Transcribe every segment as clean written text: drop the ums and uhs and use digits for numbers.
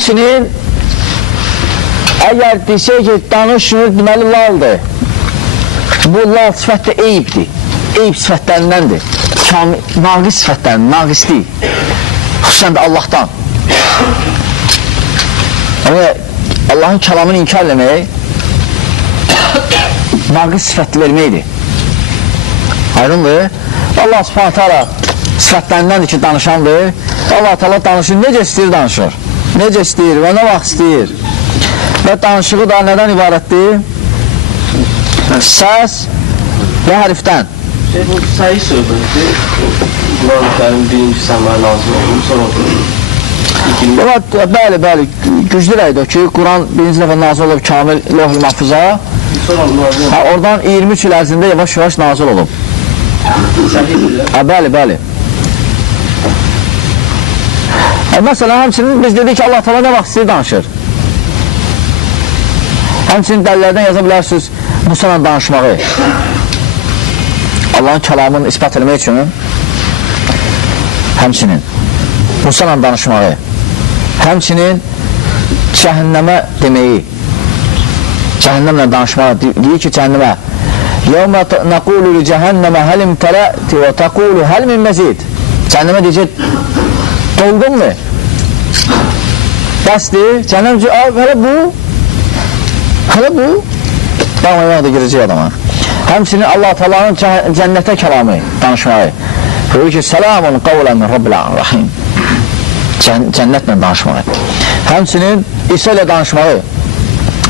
Həmçinin əgər desək ki, danışmır, deməli laldır. Bu lal sifətdə eyibdir. Eyib sifətlərindəndir. Naqis sifətlərindən, naqis deyil. Xüsusən də Allahdan. Allahın kəlamını inkar eləmək naqis sifətli verməkdir. Aydındır. Allah subhanət hala sifətlərindəndir ki, danışandır. Allah Teala danışır, necə istəyir danışır. Necə istəyir və nə vaxt istəyir. Və danışığı da nədən ibarətdir? Səs və hərfdən. Bu sayı söhbətdir. Quran-ı Kərim birinci səmaya nazil olunur, sonra Bəli, bəli, güclü rəydir ki, Quran birinci dəfə nazil olub kamil lövh-ül mahfuza, oradan 23 il ərzində yavaş-yavaş nazil olub. Bəli, bəli. Məsələn, həmçinin biz dedik ki, Allah Teala nə vaxt istəyir danışır. Həmçinin dəlillərdən yaza bilərsiniz Musa'la danışmağı. Allahın kəlamını ispat etmək üçün həmçinin Musa'la danışmağı, həmçinin cəhənnəmə deməyi, cəhənnəmlə danışmağı, deyir ki, cəhənnəmə يَوْمَ نَقُولُ لِجَهَنَّمَ هَلْ اِمْتَلَأْتِ وَتَقُولُ هَلْ مِنْ مَزِيدِ Cəhənnəmə deyəcək, doldun mu? Bəsdir, cəhənnəm deyəcək, hələ bu damaya da girəcək adama. Həmçinin Allah Teala'nın cənnətə kəlamı danışmağı. Böyük ki, selamun qavlən min Rabbil Rahim. Cənnətlə danışmağı. Həmçinin İsa ilə danışmağı.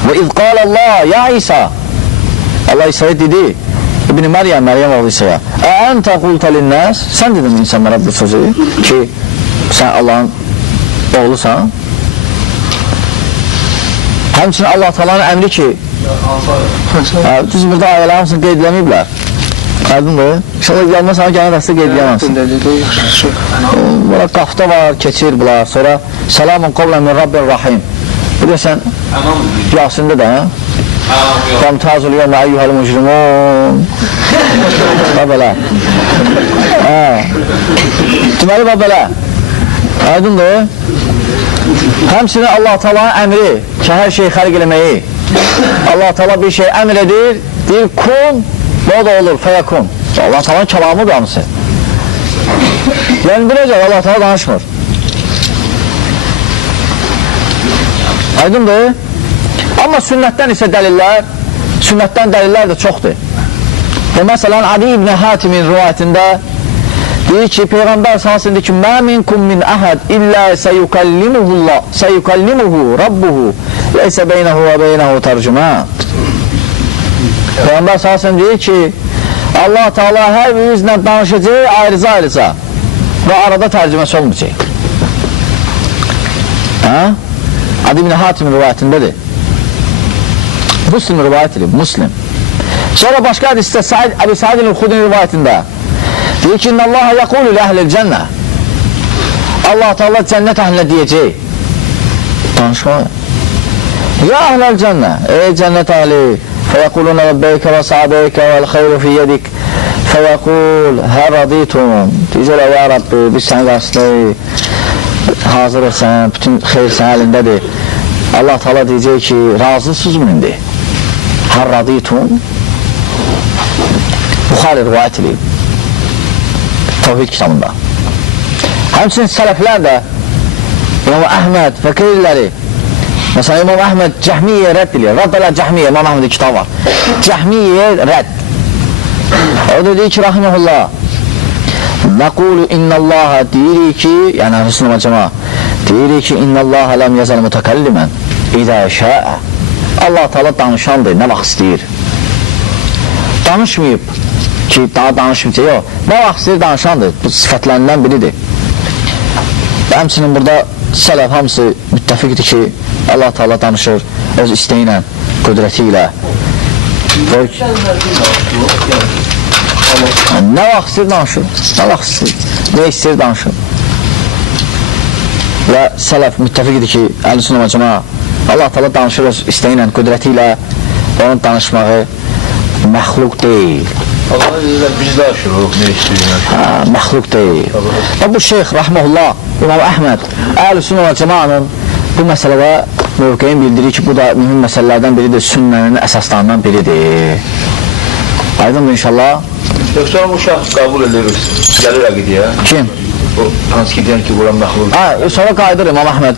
Və iz qalallah ya İsa, Allah İsa'ya dedi, İbn-i Məryəm oğlu İsa'ya, əntə qultə linnəs, sən dedin insanlara bu sözü ki, sən Allahın oğlusan. Həmçinin Allah Teala'nın əmri ki, düz burada ayələr hamısını qeyd eləməyiblər. Aydındır. İnşallah gəlmə sana gələn dəstə qeyd eləməsin. Burada qafda var, keçir bunlar. Sonra selamun qavlən min Rabbir Rahim. Bu deyəsən Yasində də, Qamtazul yevmə əyyuhəl mücrimun. Belə. Deməli, belə. Aydındır. Həmçinin Allah Teala'nın əmri ki, hər şeyi xərq eləməyi. Allah Teala bir şey əmr edir, deyir kun, o da olur, fəyəkun. Allah Teala'nın kəlamı qamısı. Yəni biləcək, Allah Teala danışmır. Aydındır. Amma sünnətdən isə dəlillər, sünnətdən dəlillər də çoxdur. Və məsələn, Adi ibn Hatimin rivayətində deyir ki, Peyğəmbər sallallahu deyir ki, mə minkum min əhəd illə seyukallimuhu rabbuhu leysə beynəhu və beynəhu tərcümət. Peyğəmbər sallallahu deyir ki, Allah Teala hər birinizlə danışacaq ayrıca və arada tərcüməsi olmayacaq. Adi ibn Hatimin rivayətindədir. Muslim rivayətidir, Muslim. Sonra başqa hədisdə Əbi Said el-Xudri rivayətində deyir ki, İnnəllaha yəqulu ləhlil cənnə. Allah Teala cənnət əhlinə deyəcək. Danışmağı. Ya əhləl cənnə, ey cənnət əhli, fəyəqulunə rəbbeykə və sahabeykə vəl-xeyru fiyyədik, fəyəqul, hər raditum. Deyəcəklər, ya Rabbi, biz səni qarşısında hazır etsən, bütün xeyr sən əlindədir. Allah Teala deyəcək ki, razısınız mı indi? Hər raditum. Buxari rivayət edib. Tavhid kitabında. Həmçinin sələflər də İmam Əhməd və qeyriləri, məsələn İmam Əhməd Cəhmiyyə rədd edir. Rədd elə Cəhmiyyə, İmam Əhmədin kitabı var. Cəhmiyyə rədd. O da deyir ki, rahiməhullah, nəqulu innəllaha deyirik ki, yəni Rüsnəmə cəma, deyirik ki, innəllaha ləm yəzəl mütəkəllimən idə şəə. Allah Teala danışandır, nə vaxt istəyir. Danışmayıb ki, daha danışmayacaq, yox. Nə vaxt istəyir danışandır, bu sifətlərindən biridir. Həmçinin burada sələf hamısı müttəfiqdir ki, Allah Teala danışır öz istəyi ilə, qüdrəti ilə. Nə vaxt istəyir danışır, nə vaxt istəyir, nə istəyir danışır. Və sələf müttəfiqdir ki, Əhl-i-Sünnə və Cəmaə, Allah Teala danışır öz istəyi ilə, qüdrəti ilə, onun danışmağı məxluq deyil. Allah deyirlər, biz danışırıq, nə istəyir? Məxluq deyil. Və bu şeyx, rəhməhullah, İmam Əhməd, Əhl-i-Sünnə və Cəmaənin bu məsələdə mövqeyin bildirir ki, bu da mühüm məsələlərdən biridir, sünnənin əsaslarından biridir. Aydındır inşallah. Yoxsa o şəxs qəbul edilir, gəlir əqidiyə. Kim? O hansı ki deyən ki, Quran məxluq. Sonra qayıdır İmam Əhməd,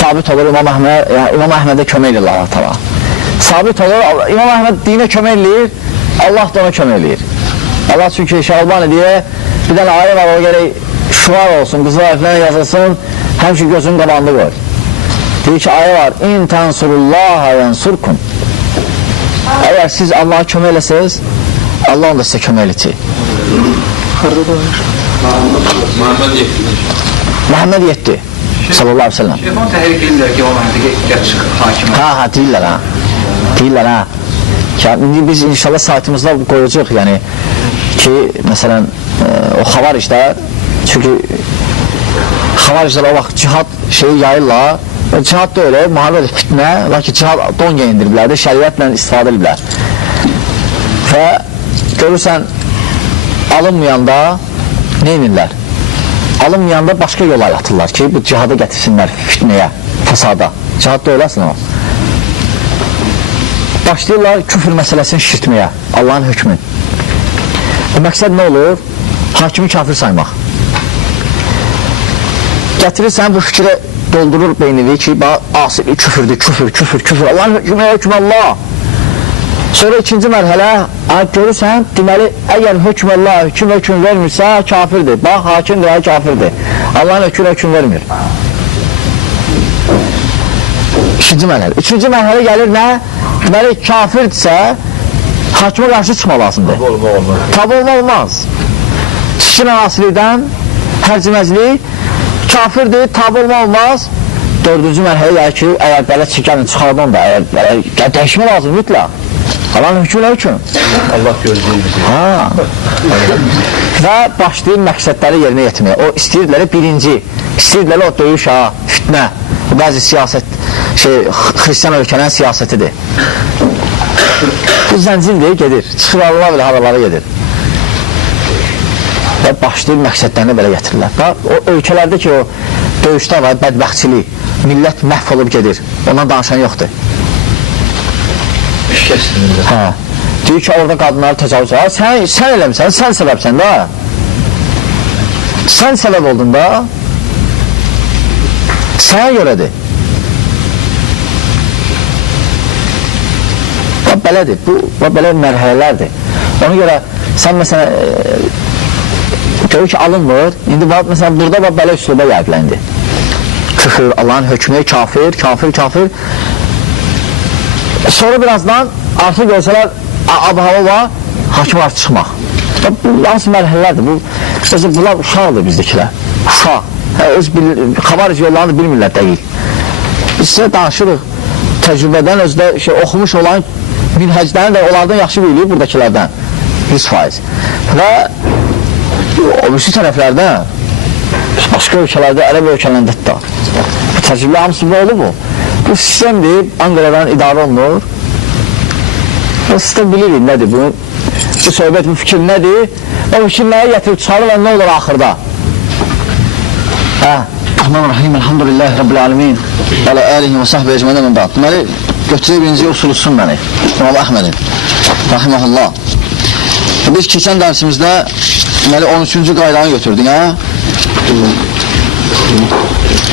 sabit olur İmam Əhmədə kömək edir Allah təala. Sabit olur, İmam Əhməd dinə kömək edir, Allah da ona kömək edir. Allah çünki Şalbani deyə bir dənə ayə var, o gərək şuar olsun, qızıl hərflərlə yazılsın, həmişə gözünün qabağında qoyur. Deyir ki, ayə var, İn tənsurullaha yansurkum. Əgər siz Allah'a kömək eləsəz, Allah onda sizə kömək eləyəcək. Məhəmməd 7 sallallahu aleyhi ve sellem. Şeytan təhrik edirlər ki, o məntiqə gəç hakimə. Deyirlər ha. İndi biz inşallah saytımızda qoyacaq, yəni ki, məsələn, o xavariclər, çünki xavariclər o vaxt cihad şeyi yayırlar, cihad da öyle, müharibə fitnə, lakin cihad don geyindiriblər, şəriətlə istifadə ediblər. Və görürsən, alınmayanda nə edirlər? Alınmayanda başqa yola yatırlar ki, bu cihada gətirsinlər fitnəyə, fəsada. Cihad da öyləsin o. Başlayırlar küfür məsələsini şişirtməyə, Allahın hökmün. Məqsəd nə olur? Hakimi kafir saymaq. Gətirirsən bu fikrə doldurur beynini ki, asili küfürdür, küfür, Allahın hökmü Allah. Sonra ikinci mərhələ, görürsən, deməli, əgər hökm Allah hökm vermirsə, kafirdir. Bax, hakimdir, kafirdir. Allahın hökm vermir. İkinci mərhələ. Üçüncü mərhələ gəlir nə? Deməli, kafirdirsə, hakimə qarşı çıxmaq lazımdır. Tabi olmaz. Çişkin asilidən, hərciməzlik, kafirdir, tabi olmaz. Dördüncü mərhələ gəlir ki, əgər belə çəkənin çıxardan da, əgər dəyişmə lazım, mütləq. Allahın hökm. Allah gözləyir bizi. Və başlayır məqsədləri yerinə yetirməyə. O istəyirlər birinci, istəyirlər o döyüş fitnə, bəzi siyasət, xristiyan ölkələrin siyasətidir. Bu zəncildir, gedir, çıxır Allah belə havalara gedir. Və başlayır məqsədlərini belə getirirlər. O ölkələrdə ki, o döyüşdə var, bədbəxtçilik, millət məhv olub gedir, ondan danışan yoxdur. Deyir ki, orada qadınları təcavüz var. Sən eləmirsən, sən səbəbsən da. Sən səbəb oldun da. Sənə görədir. Belədir, bu belə mərhələlərdir. Ona görə sən məsələn görür ki, alınmır. İndi məsələn burada belə üsluba gəldiləndi. Küfür, Allahın hökmü, kafir. Sonra birazdan artıq görsələr ab-hava var, hakim artıq çıxmaq. Bu hansı mərhələlərdir? Bunlar uşaqdır bizdəkilər. Uşaq. Xavaric yollarını bilmirlər dəqiq. Biz sizə danışırıq. Təcrübədən özdə oxumuş olan minhəclərini də onlardan yaxşı bilir buradakilərdən. 100%. Və o birisi tərəflərdə başqa ölkələrdə, ərəb ölkələrində da təcrübə hamısı bu olub bu. Bu sistemdir, Anqaradan idarə olunur. O sistem bilirik nədir bu? Bu söhbət, bu fikir nədir? O fikirləri gətirib çıxarır və nə olur axırda? Rahmanirrahim, elhamdülillahi rabbil alemin və alə alihi və sahbə ecmədən mən bəd. Deməli, götürək birinci usulüsün məni, İmam Əhmədin, rahiməhullah. Biz keçən dərsimizdə 13-cü qaydanı götürdük,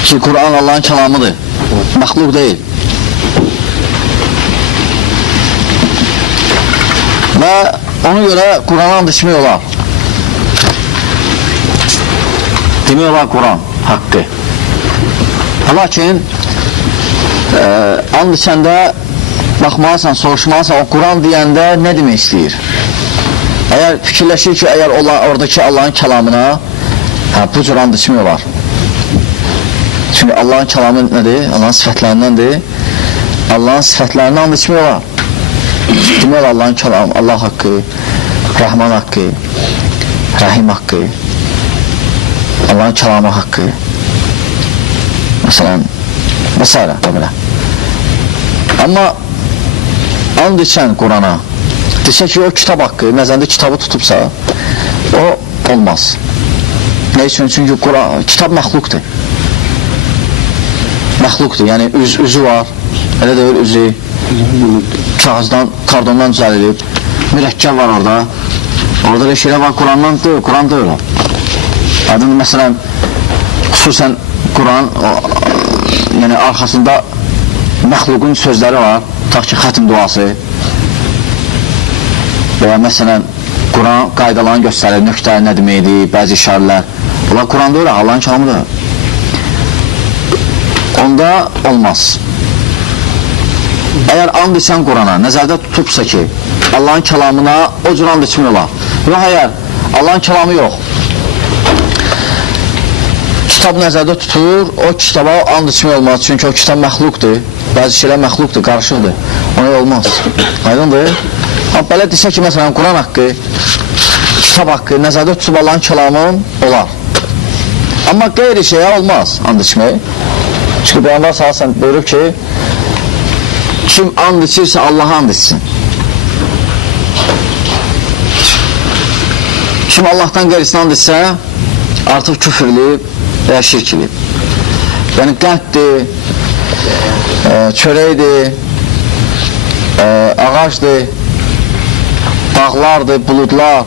ki, Quran Allahın kəlamıdır, məxluq deyil. Və ona görə Quranı and içmək olar. Demək olar Quran haqqı. Lakin and içəndə baxmalısan, soruşmalısan, o Quran deyəndə nə demək istəyir? Əgər fikirləşir ki, əgər oradakı Allahın kəlamına bu cür and içmək olar. Çünki Allahın kəlamı nədir? Allahın sifətlərindəndir. Allahın sifətlərindən and içmək olar. Demək olar Allahın kəlamı, Allah haqqı, Rəhman haqqı, Rəhim haqqı, Allahın kəlamı haqqı, məsələn, və s. belə. Amma and içən Qurana desə ki, o kitab haqqı, nəzərində kitabı tutubsa, o olmaz. Nə üçün? Çünki kitab məxluqdur. məxluqdur, yəni üzü var, elə deyil üzü kağızdan, kardondan düzəlilib, mürəkkəb var orada, orada da şeylər var, Qurandan deyil, Quran deyil o. Adını məsələn, xüsusən Quran, yəni arxasında məxluqun sözləri var, tutaq ki, xətim duası və ya məsələn, Quran qaydalarını göstərir, nöqtə nə deməkdir, bəzi işarələr, bunlar Quran deyil, Allahın kəlamıdır. Onda olmaz. Əgər and içən Qurana nəzərdə tutubsa ki, Allahın kəlamına o cür and içmək olar. Yox, əgər Allahın kəlamı yox, kitab nəzərdə tutur, o kitaba and içmək olmaz, çünki o kitab məxluqdur, bəzi şeylər məxluqdur, qarışıqdır, ona olmaz. Aydındır? Belə desə ki, məsələn, Quran haqqı, kitab haqqı nəzərdə tutub Allahın kəlamın olar. Amma qeyri şeyə olmaz and içmək. Çünki Peyğəmbər sallallahu buyurub ki, kim and içirsə Allah'a and içsin. Kim Allah'tan qeyrisinə and içsə, artıq küfürləyib və ya şirkilib. Yəni qənddir, çörəkdir, ağacdır, dağlardır, buludlar,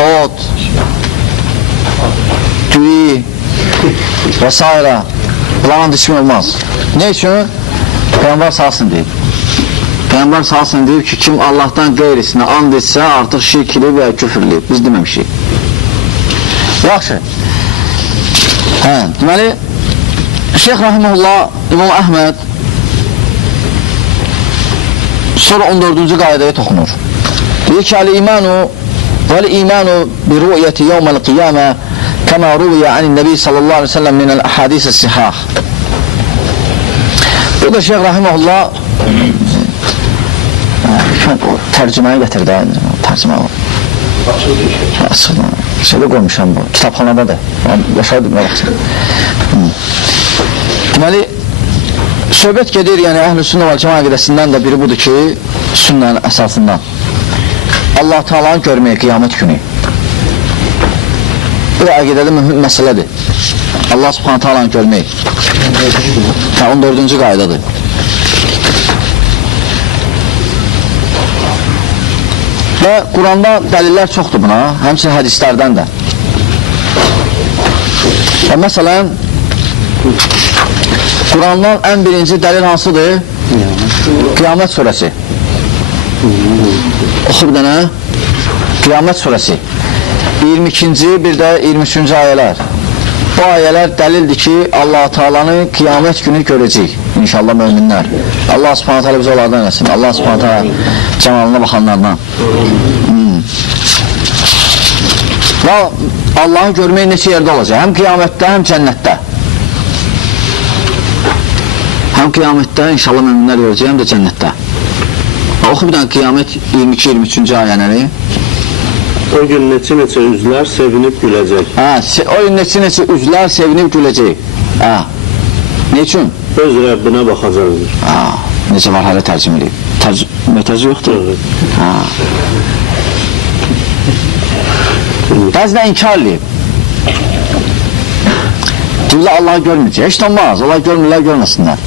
ot, düyü və s. Bunlar and içmək olmaz. Ne üçün? Peyğəmbər salsın deyib. Peyğəmbər salsın deyib ki, kim Allah'tan qeyrisinə and etsə, artıq şirkilib və küfürləyib. Biz deməmişik. Yaxşı. Deməli, Şeyx Rahimullah, İmam Əhməd sonra 14-cü qaydaya toxunur. Deyir ki, Əl-İmanu vəl-İmanu bi-ru'yəti yevməl-qiyamə kəmə ruviyə anin-nəbi sallallahu aleyhi ve sellem minəl-əhadis-i sihah. Bu da Şeyx Rahimullah tərcüməyə gətirdi. Tərcümə var. Şeydə qoymuşam bu, kitabxanadadır. Yaşadım, nə baxsın. Deməli, söhbət gedir, yəni Əhl-i-Sünnə vəl-Cəmaə əqidəsindən də biri budur ki, sünnənin əsasından Allah Teala'nı görməyə qiyamət günü. Bu da əqidədə mühüm məsələdir. Allah Subhanahu Teala'nı görmək. 14-cü qaydadır. Və Quranda dəlillər çoxdur buna, həmçinin hədislərdən də. Və məsələn, Qurandan ən birinci dəlil hansıdır? Qiyamət surəsi. Oxu bir dənə. Qiyamət surəsi. 22-ci, bir də 23-cü ayələr. Bu ayələr dəlildir ki, Allah-u Teala'nı qiyamət günü görəcək. İnşallah möminlər. Allah Subhanahu Teala bizi onlardan eləsin. Allah Subhanahu Teala cəmalına baxanlardan. Və Allah'ı görmək neçə yerdə olacaq? Həm qiyamətdə, həm cənnətdə. Həm qiyamətdə inşallah möminlər görəcək, həm də cənnətdə. Oxu bir dənə qiyamət 22-23-cü ayələri. O gün neçə-neçə üzlər sevinib güləcək. O gün neçə-neçə üzlər sevinib güləcək. Ne üçün? Öz Rəbbinə baxacaqdır. Necə var hələ tərcüm edib? Tərcüm yoxdur? Bəzlə inkar edib. Deyirlər Allah'ı görməyəcək. Heç olmaz. Allah görmürlər, görməsinlər.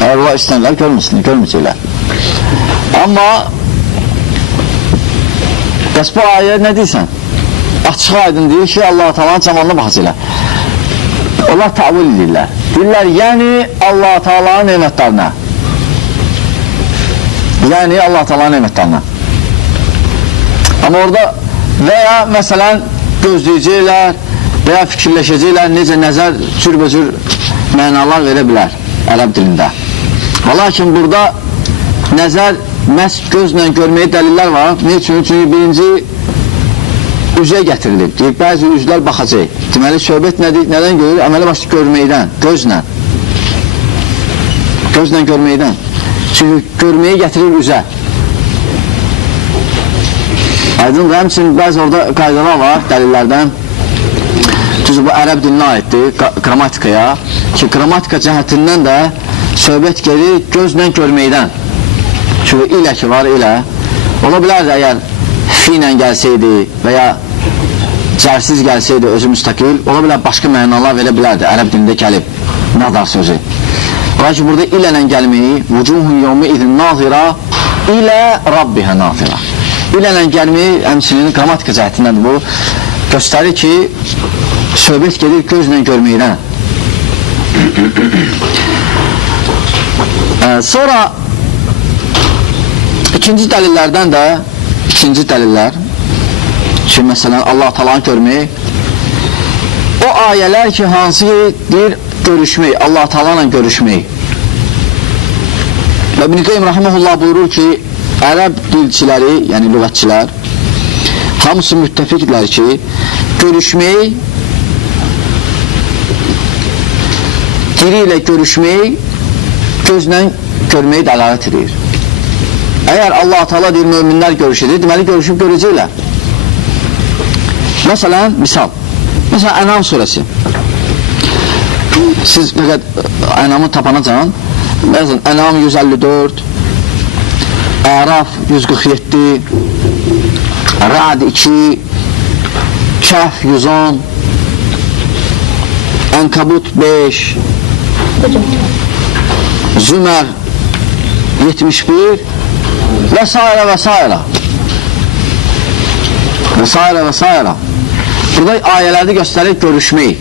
Əgər Allah istənirlər, görməyəcəklər. Amma bəs bu ayə nə deyirsən? Açıq aydın deyir ki, Allah-u Teala'nın cəmalına baxacaqlar. Onlar təvil edirlər. Deyirlər, yəni Allah-u Teala'nın nemətlərinə. Yəni Allah-u Teala'nın nemətlərinə. Amma orada və ya məsələn gözləyəcəklər və ya fikirləşəcəklər, necə nəzər cürbəcür mənalar verə bilər ərəb dilində. Və lakin burada nəzər məhz gözlə görməyə dəlillər var. Ne üçün? Çünki birinci üzə gətirilib. Deyək, bəzi üzlər baxacaq. Deməli, söhbət nədir? Nədən görür? Əməli başlı görməkdən, gözlə. Gözlə görməkdən. Çünki görməyə gətirir üzə. Aydındır, həmçinin bəzi orada qaydalar var, dəlillərdən. Düzdür, bu ərəb dilinə aiddir, qrammatikaya. Ki, qrammatika cəhətindən də söhbət gedir gözlə görməkdən. Çünki ilə ki var, ilə. Ola bilərdi, əgər fi ilə gəlsəydi və ya cərsiz gəlsəydi özü müstəqil, ola bilər başqa mənalar verə bilərdi, ərəb dilində gəlib. Nazar sözü. Lakin burada ilə gəlməyi, vucuhun yevmi idin nazira ilə rabbihə nazira. İlə gəlməyi həmçinin qrammatika cəhətindən bu göstərir ki, söhbət gedir gözlə görməkdən. Sonra ikinci dəlillərdən də ki, məsələn, Allah Taala'nı görmək, o ayələr ki, hansı deyir, görüşmək, Allah Taala'yla görüşmək. Və İbn Qayyim rahimehullah buyurur ki, ərəb dilçiləri, yəni lüğətçilər, hamısı müttəfiqdirlər ki, görüşmək, diri ilə görüşmək, gözlə görməyi dəlalət edir. Əgər Allah Teala deyir, möminlər görüşedir, deməli görüşüb görəcəklər. Məsələn, misal, Ənam surəsi. Siz fəqət Ənamı tapanacan, məsələn, Ənam 154, Əraf 147, Ra'd 2, Kəhf 110, Ənkabut 5, Zümər 71 və s. və s. Burada ayələrdə göstərir görüşmək.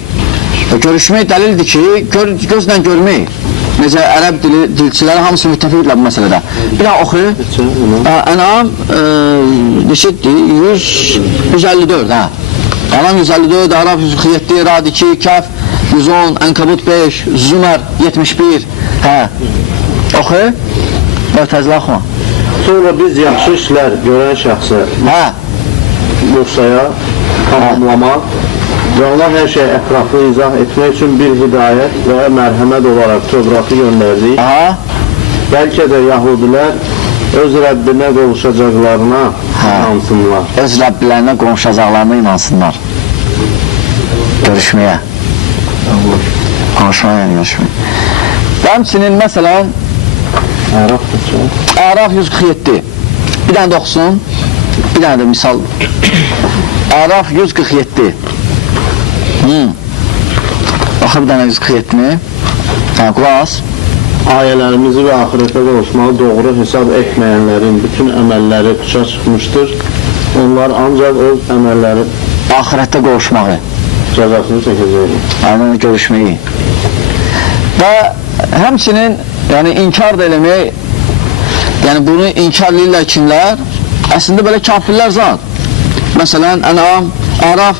Görüşmək dəlildir ki, gözlə görmək. Necə ərəb dilçiləri hamısı müttəfiqdirlər bu məsələdə. Bir daha oxu. Ənam 154. Ənam 154, Əraf 147, Ra'd 2, Kəhf 110, Ənkabut 5, Zümər 71. Oxu. Təzlə oxuma. Sonra biz yaxşı işlər görən şəxsə Musaya tamamlamaq və ona hər şey ətraflı izah etmək üçün bir hidayət və mərhəmət olaraq Tövratı göndərdik. Bəlkə də Yahudilər öz Rəbbinə qovuşacaqlarına inansınlar. Öz Rəbbilərinə qovuşacaqlarına inansınlar. Görüşməyə. Qovuşmaya görüşməyə. Həmçinin məsələn Əraf 147. Bir dənə də oxusun. Bir dənə də misal. Əraf 147. Baxı bir dənə 147-ni. Qulaq. Ayələrimizi və axirətə qovuşmağı doğru hesab etməyənlərin bütün əməlləri puça çıxmışdır. Onlar ancaq öz əməlləri axirətdə qovuşmağı cəzasını çəkəcəkdir. Aynen görüşməyi. Və həmçinin yəni inkar da eləmək, yəni bunu inkar edirlər kimlər? Əslində belə kafirlər zat. Məsələn, Ənam, Əraf,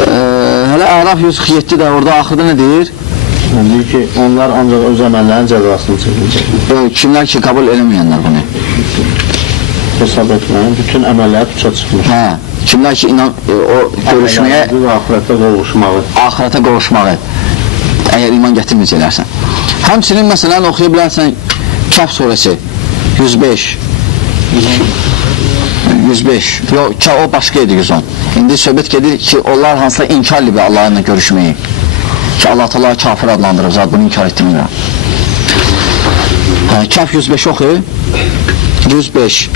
hələ Əraf 147 də orada axırda nə deyir? Deyir ki, onlar ancaq öz əməllərin cəzasını çəkəcək. Kimlər ki, qəbul eləməyənlər bunu. Hesab etməyən, bütün əməlləri puça çıxmış. Kimlər ki, o görüşməyə, axirətə qovuşmağı, əgər iman gətirməyəcəklərsən. Həmçinin, məsələn, oxuya bilərsən Kəhf surəsi 105. Yox, o başqa idi 110. İndi söhbət gedir ki, onlar hansıla inkar edir Allah'ınla görüşməyi. Ki, Allah Teala kafir adlandırır, zat bunu inkar etdirmirəm. Kəhf 105 oxu. 105.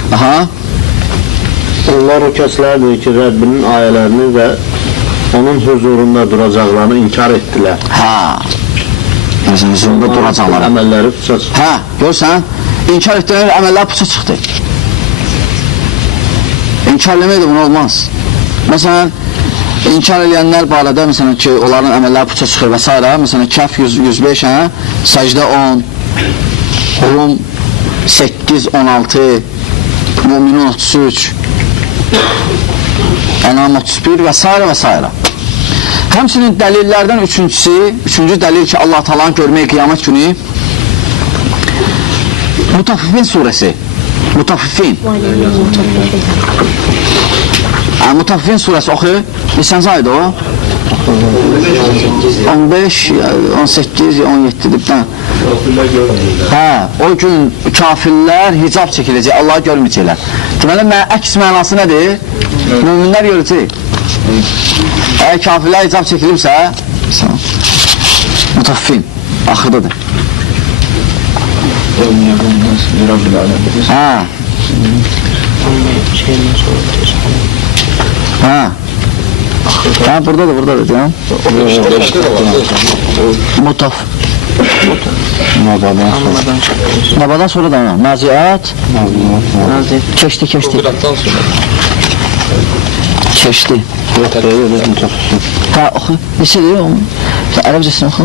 Onlar o kəslərdir ki, Rəbbinin ayələrini və onun huzurunda duracaqlarını inkar etdilər. Huzurunda duracaqları. Əməlləri puça çıxdı. Görsən, inkar etdilər, əməllər puça çıxdı. İnkar eləmək də bunu olmaz. Məsələn, inkar eləyənlər barədə, məsələn ki, onların əməlləri puça çıxır və s. Məsələn, Kəhf 105, Səcdə 10, Rum 8-16, Müminun 33, Ənam 31 və s. və s. Həmçinin dəlillərdən üçüncü dəlil ki, Allah Taala'nı görmək qiyamət günü Mutaffifin surəsi. Mutaffifin surəsi oxu. Neçənci ayda o? 15, 18, 17-dir. O gün kafirlər hicab çəkiləcək, Allah'ı görməyəcəklər. Deməli, əks mənası nədir? Müminlər görəcək. Əgər kafirlər hicab çəkilibsə, Mutaffifin, axırdadır. Ha, buradadır canım. Mutaf. Nabadan sonra da Naziat. Keçdi. Keçdi. Ha, oxu. Neçə deyir o? Ərəbcəsini oxu.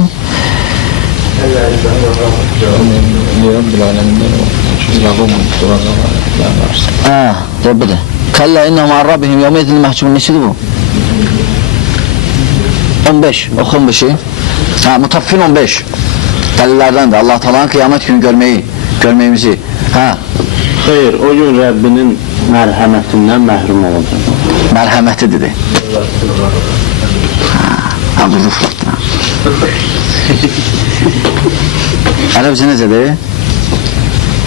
Ha, Rabbidir. Kəllə innəhum an Rabbihim yevmeyzin məhcumun. Neçədir bu? 15. Oxu 15'i. Ha, Mutaffin 15. Dəlillərdəndir. Allah Taala'nın qiyamət günü görməyimizi. Ha. Xeyr, o gün Rəbbinin mərhəmətindən məhrum olacaq. Mərhəməti dedi. Ha, bu ruflatdır. Ərəbcə necədir?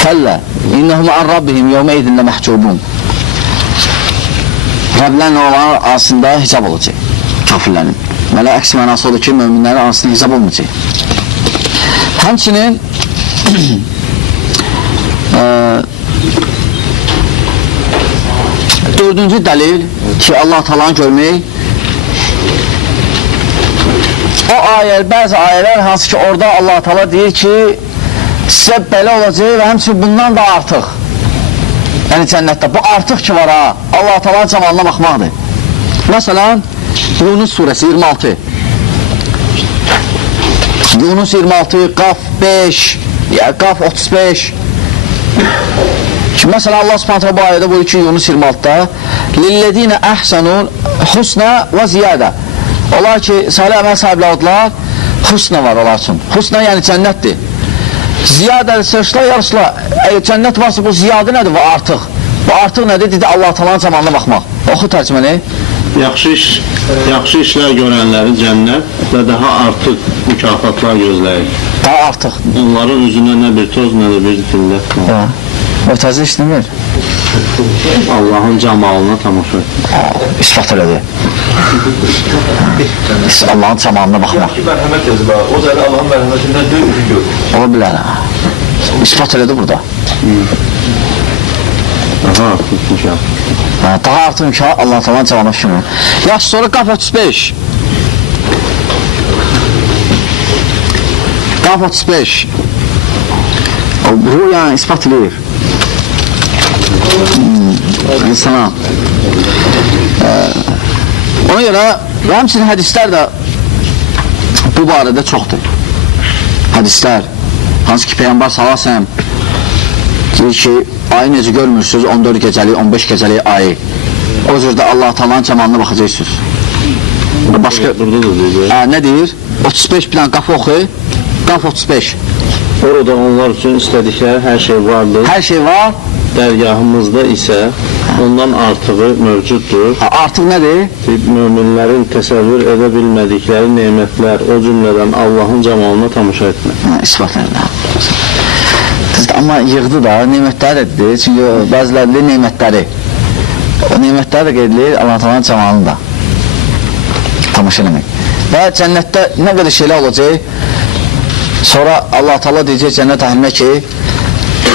Kəllə innəhum an Rabbihim yevmeyzin məhcubun. Rəblərlə olan arasında hicab olacaq. Kafirlərin. Mələ əksi mənası odur ki, möminlərin arasında hicab olmayacaq. Həmçinin dördüncü dəlil ki, Allah Taala'nı görmək, o bəzi ayələr hansı ki, orada Allah Taala deyir ki, sizə belə olacaq və həmçinin bundan da artıq. Yəni cənnətdə bu artıq ki var ha, Allah Taala'nın camalına baxmaqdır. Məsələn, Yunus surəsi 26. Yunus 26, Qaf 5, Qaf 35. Ki, məsələn, Allah Subhanahu bu ayədə buyurur ki, Yunus 26-da lillezine ahsanul husna və ziyadə. Onlar ki, salih əməl sahibləri oldular, husna var onlar üçün. Husna yəni cənnətdir. Ziyadə sırşla, yarışla. Əgər cənnət varsa bu ziyadə nədir? Bu artıq. Bu artıq nədir? Dedi Allah Taala'nın camalına baxmaq. Oxu tərcüməni. Yaxşı işlər görənləri cənnət və daha artıq mükafatlar gözləyir. Daha artıq. Onların üzünə nə bir toz, nə də bir zillət var. Ötəzi işləmir. Allahın camalına tamaşa et. İspat elədi. Allahın camalına baxmaq. Mərhəmət yazıb, o da Allahın mərhəmətindən dönmür gör. Ola bilər. İspat elədi burada. Daha artıq mükafat. Daha artıq mükafat Allah Taala'nın camalına şunu. Yaxşı, sonra Qaf 35. Qaf 35. Bu yəni ispat edir. İnsana. Ona görə həmçinin hədislər də bu barədə çoxdur. Hədislər, hansı ki Peyğəmbər sallallahu əleyhi və səlləm deyir ki, ayı necə görmürsünüz, 14 gecəlik, 15 gecəlik ayı. O cürdə Allah Taala'nın camalına baxacaqsınız. Başqa burada da deyir. Nə deyir? 35 plan Qaf oxu. Qaf 35. Orada onlar üçün istədikləri hər şey vardır. Hər şey var. Dərgahımızda isə ondan artığı mövcuddur. Artıq nədir? Möminlərin təsəvvür edə bilmədikləri nemətlər, o cümlədən Allahın camalına tamaşa etmək. İsbatlarına. Amma yığdı da, nemətləri də deyir. Çünki bəziləri deyir nemətləri. O nemətləri də qeydilir Allah Taala'nın camalını da tamaşa eləmək. Və cənnətdə nə qədər şeylər olacaq, sonra Allah Taala deyəcək cənnət əhlinə ki,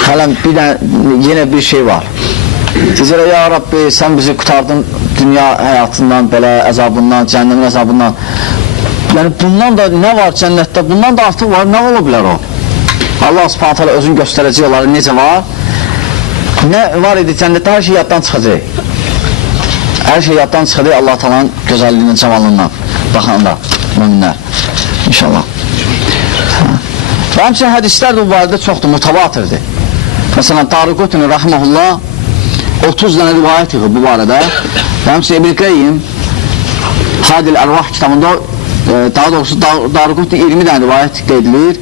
hələm bir dənə yenə bir şey var. Deyəcək, ya Rabbi, sən bizi qurtardın dünya həyatından, belə əzabından, cəhənnəmin əzabından. Yəni bundan da nə var cənnətdə? Bundan da artıq var, nə ola bilər o? Allah Subhanahu taala özünü göstərəcək onları necə var? Nə var idi cənnətdə? Hər şey yaddan çıxacaq. Hər şey yaddan çıxacaq Allah Taala'nın gözəlliyinin, camalından baxanda möminlər. İnşallah. Və həmçinin hədislər də bu barədə çoxdur, mutavatırdır. Məsələn, Daraqutni rahmehullah 30 dənə rivayət yığıb bu barədə. Və həmçinin İbn Qayyim Hadil Ərvah kitabında, daha doğrusu Daraqutni 20 dənə rivayət qeydilir.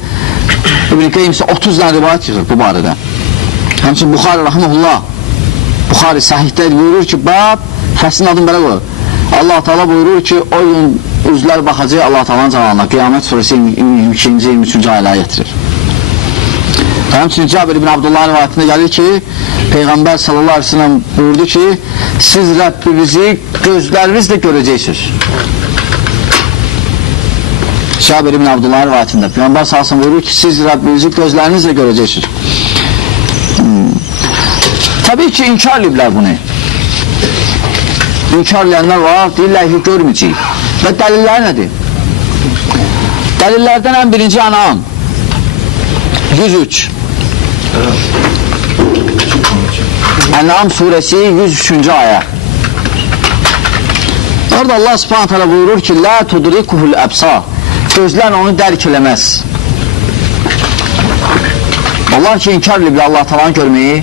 İbn Qayyim isə 30 dənə rivayət yığıb bu barədə. Həmçinin Buxari rahmehullah, Buxari sahihdə buyurur ki, bab, fəslin adını belə qoyur. Allah Taala buyurur ki, o gün üzlər baxacaq Allah Taala'nın camalına. Qiyamət surəsi 22-ci, 23-cü ayələri gətirir. Həmçinin Cabir ibn Abdullah rivayətində gəlir ki, Peyğəmbər sallallahu aleyhi ve sellem buyurdu ki, siz Rəbbinizi gözlərinizlə görəcəksiniz. Cabir ibn Abdullah rivayətində Peyğəmbər sallallahu aleyhi ve sellem buyurur ki, siz Rəbbinizi gözlərinizlə görəcəksiniz. Təbii ki, inkar ediblər bunu. İnkar edənlər var, deyirlər ki, görməyəcəyik. Və dəlillər nədir? Dəlillərdən ən birinci Ənam 103. Ənam surəsi 103-cü ayə. Orada Allah subhanət hələ buyurur ki, Lə tudrikuhul əbsar, gözlər onu dərk eləməz. Allah ki, inkar ediblər Allah talanı görməyi.